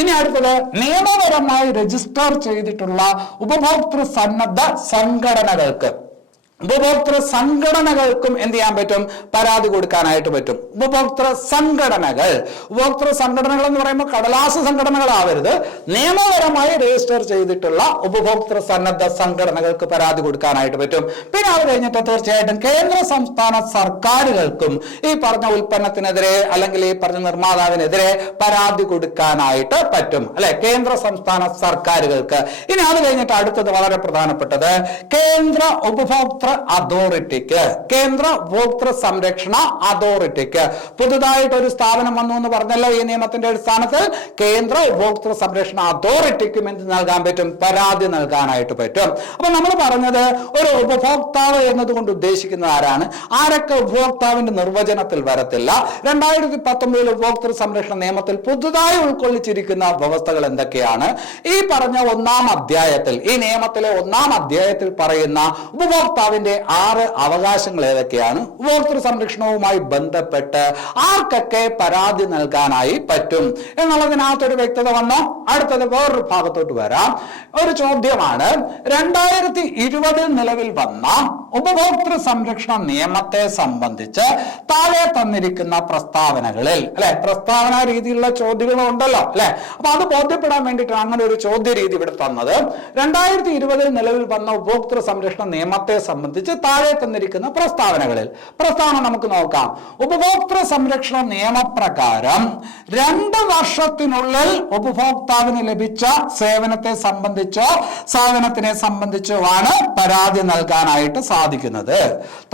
ഇനി അടുത്തത്, നിയമപരമായി രജിസ്റ്റർ ചെയ്തിട്ടുള്ള ഉപഭോക്തൃ സന്നദ്ധ സംഘടനകൾക്ക്, ഉപഭോക്തൃ സംഘടനകൾക്കും എന്ത് ചെയ്യാൻ പറ്റും? പരാതി കൊടുക്കാനായിട്ട് പറ്റും. ഉപഭോക്തൃ സംഘടനകൾ എന്ന് പറയുമ്പോൾ കടലാസ് സംഘടനകളാവരുത്. നിയമപരമായി രജിസ്റ്റർ ചെയ്തിട്ടുള്ള ഉപഭോക്തൃ സന്നദ്ധ സംഘടനകൾക്ക് പരാതി കൊടുക്കാനായിട്ട് പറ്റും. പിന്നെ അത് കഴിഞ്ഞിട്ട് തീർച്ചയായിട്ടും കേന്ദ്ര സംസ്ഥാന സർക്കാരുകൾക്കും ഈ പറഞ്ഞ ഉൽപ്പന്നത്തിനെതിരെ അല്ലെങ്കിൽ ഈ പറഞ്ഞ നിർമ്മാതാവിനെതിരെ പരാതി കൊടുക്കാനായിട്ട് പറ്റും, അല്ലെ? കേന്ദ്ര സംസ്ഥാന സർക്കാരുകൾക്ക്. ഇനി അത് കഴിഞ്ഞിട്ട് അടുത്തത് വളരെ പ്രധാനപ്പെട്ടത്, കേന്ദ്ര ഉപഭോക്തൃ അതോറിറ്റിക്ക്, കേന്ദ്ര ഉപഭോക്തൃ സംരക്ഷണ അതോറിറ്റിക്ക് പുതുതായിട്ട് ഒരു സ്ഥാപനം വന്നു എന്ന് പറഞ്ഞല്ലോ ഈ നിയമത്തിന്റെ അടിസ്ഥാനത്തിൽ. കേന്ദ്ര ഉപഭോക്തൃ സംരക്ഷണ അതോറിറ്റിക്കും എന്ത് നൽകാൻ പറ്റും? പരാതി നൽകാനായിട്ട് പറ്റും. അപ്പൊ നമ്മൾ പറഞ്ഞത് ഒരു ഉപഭോക്താവ് എന്നതുകൊണ്ട് ഉദ്ദേശിക്കുന്നത് ആരാണ്? ആരൊക്കെ ഉപഭോക്താവിന്റെ നിർവചനത്തിൽ വരത്തില്ല? 2019 ഉപഭോക്തൃ സംരക്ഷണ നിയമത്തിൽ പുതുതായി ഉൾക്കൊള്ളിച്ചിരിക്കുന്ന വ്യവസ്ഥകൾ എന്തൊക്കെയാണ്? ഈ പറഞ്ഞ 1-ാം അധ്യായത്തിൽ, ഈ നിയമത്തിലെ 1-ാം അധ്യായത്തിൽ പറയുന്ന ഉപഭോക്താവിന്റെ 6 അവകാശങ്ങൾ ഏതൊക്കെയാണ്? ഉപഭോക്തൃ സംരക്ഷണവുമായി ബന്ധപ്പെട്ട് ആർക്കൊക്കെ പരാതി നൽകാനായി പറ്റും എന്നുള്ളതിനകത്തൊരു വ്യക്തത വന്നോ? അടുത്തത് വേറൊരു ഭാഗത്തോട്ട് വരാം. ഒരു ചോദ്യമാണ്, 2020 നിലവിൽ വന്ന ഉപഭോക്തൃ സംരക്ഷണ നിയമത്തെ സംബന്ധിച്ച് താഴെ തന്നിരിക്കുന്ന പ്രസ്താവനകളിൽ, അല്ലെ? പ്രസ്താവന രീതിയിലുള്ള ചോദ്യങ്ങളും ഉണ്ടല്ലോ, അല്ലെ? അപ്പൊ അത് ബോധ്യപ്പെടാൻ വേണ്ടിയിട്ടാണ് അങ്ങനെ ഒരു ചോദ്യ രീതി ഇവിടെ തന്നത്. 2020 നിലവിൽ വന്ന ഉപഭോക്തൃ സംരക്ഷണ നിയമത്തെ സംബന്ധിച്ച് താഴെ തന്നിരിക്കുന്ന പ്രസ്താവനകളിൽ, പ്രസ്താവന നമുക്ക് നോക്കാം. ഉപഭോക്തൃ സംരക്ഷണ നിയമപ്രകാരം 2 വർഷത്തിനുള്ളിൽ ഉപഭോക്താവിന് ലഭിച്ച സേവനത്തെ സംബന്ധിച്ചോ സാധനത്തിനെ സംബന്ധിച്ചോ ആണ് പരാതി നൽകാനായിട്ട് സാധിക്കുന്നത്.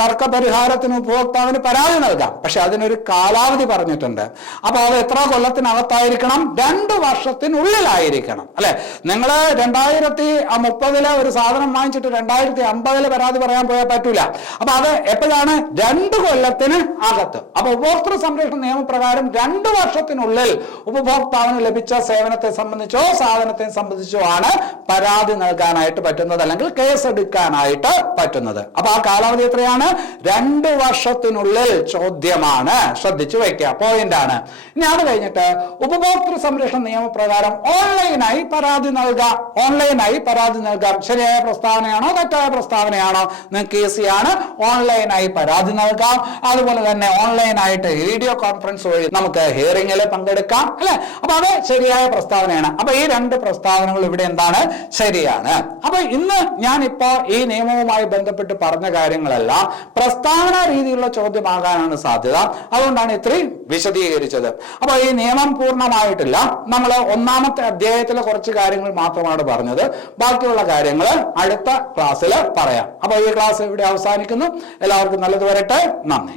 തർക്കപരിഹാരത്തിന് ഉപഭോക്താവിന് പരാതി നൽകാം, പക്ഷെ അതിനൊരു കാലാവധി പറഞ്ഞിട്ടുണ്ട്. അപ്പൊ അത് എത്ര കൊല്ലത്തിനകത്തായിരിക്കണം? 2 വർഷത്തിനുള്ളിലായിരിക്കണം, അല്ലെ? നിങ്ങൾ 2030 ഒരു സാധനം വാങ്ങിച്ചിട്ട് 2050 പരാതി പറയാൻ പറയാൻ പോയാൽ പറ്റൂല. അപ്പൊ അത് എപ്പോഴാണ്? 2 കൊല്ലത്തിന് അകത്ത്. അപ്പൊ ഉപഭോക്തൃ സംരക്ഷണ നിയമപ്രകാരം 2 വർഷത്തിനുള്ളിൽ ഉപഭോക്താവിന് ലഭിച്ച സേവനത്തെ സംബന്ധിച്ചോ സാധനത്തെ സംബന്ധിച്ചോ ആണ് പരാതി നൽകാനായിട്ട് പറ്റുന്നത്, അല്ലെങ്കിൽ കേസ് എടുക്കാനായിട്ട് പറ്റുന്നത്. അപ്പൊ ആ കാലാവധി എത്രയാണ്? 2 വർഷത്തിനുള്ളിൽ. ചോദ്യമാണ്, ശ്രദ്ധിച്ചു വെക്കുക, പോയിന്റ് ആണ്. ഇനി അത് കഴിഞ്ഞിട്ട് ഉപഭോക്തൃ സംരക്ഷണ നിയമപ്രകാരം ഓൺലൈനായി പരാതി നൽകാം. ഓൺലൈനായി പരാതി നൽകാം. ശരിയായ പ്രസ്താവനയാണോ തെറ്റായ പ്രസ്താവനയാണോ? നിങ്ങൾക്ക് ഈസിയാണ്. ഓൺലൈനായി പരാതി നൽകാം. അതുപോലെ തന്നെ ഓൺലൈനായിട്ട് വീഡിയോ കോൺഫറൻസ് വഴി നമുക്ക് ഹിയറിംഗിൽ പങ്കെടുക്കാം, അല്ലെ? അപ്പൊ അത് ശരിയായ പ്രസ്താവനയാണ്. അപ്പൊ ഈ 2 പ്രസ്താവനകൾ ഇവിടെ എന്താണ്? ശരിയാണ്. അപ്പൊ ഇന്ന് ഞാനിപ്പോ ഈ നിയമവുമായി ബന്ധപ്പെട്ട് പറഞ്ഞ കാര്യങ്ങളെല്ലാം പ്രസ്താവന രീതിയിലുള്ള ചോദ്യമാകാനാണ് സാധ്യത. അതുകൊണ്ടാണ് ഇത്രയും വിശദീകരിച്ചത്. അപ്പൊ ഈ നിയമം പൂർണ്ണമായിട്ടില്ല. നമ്മൾ 1-ാമത്തെ അധ്യായത്തിലെ കുറച്ച് കാര്യങ്ങൾ മാത്രമാണ് പറഞ്ഞത്. ബാക്കിയുള്ള കാര്യങ്ങൾ അടുത്ത ക്ലാസ്സിൽ പറയാം. അപ്പൊ ഈ ക്ലാസ് ഇവിടെ അവസാനിക്കുന്നു. എല്ലാവർക്കും നല്ലത് വരട്ടെ. നന്ദി.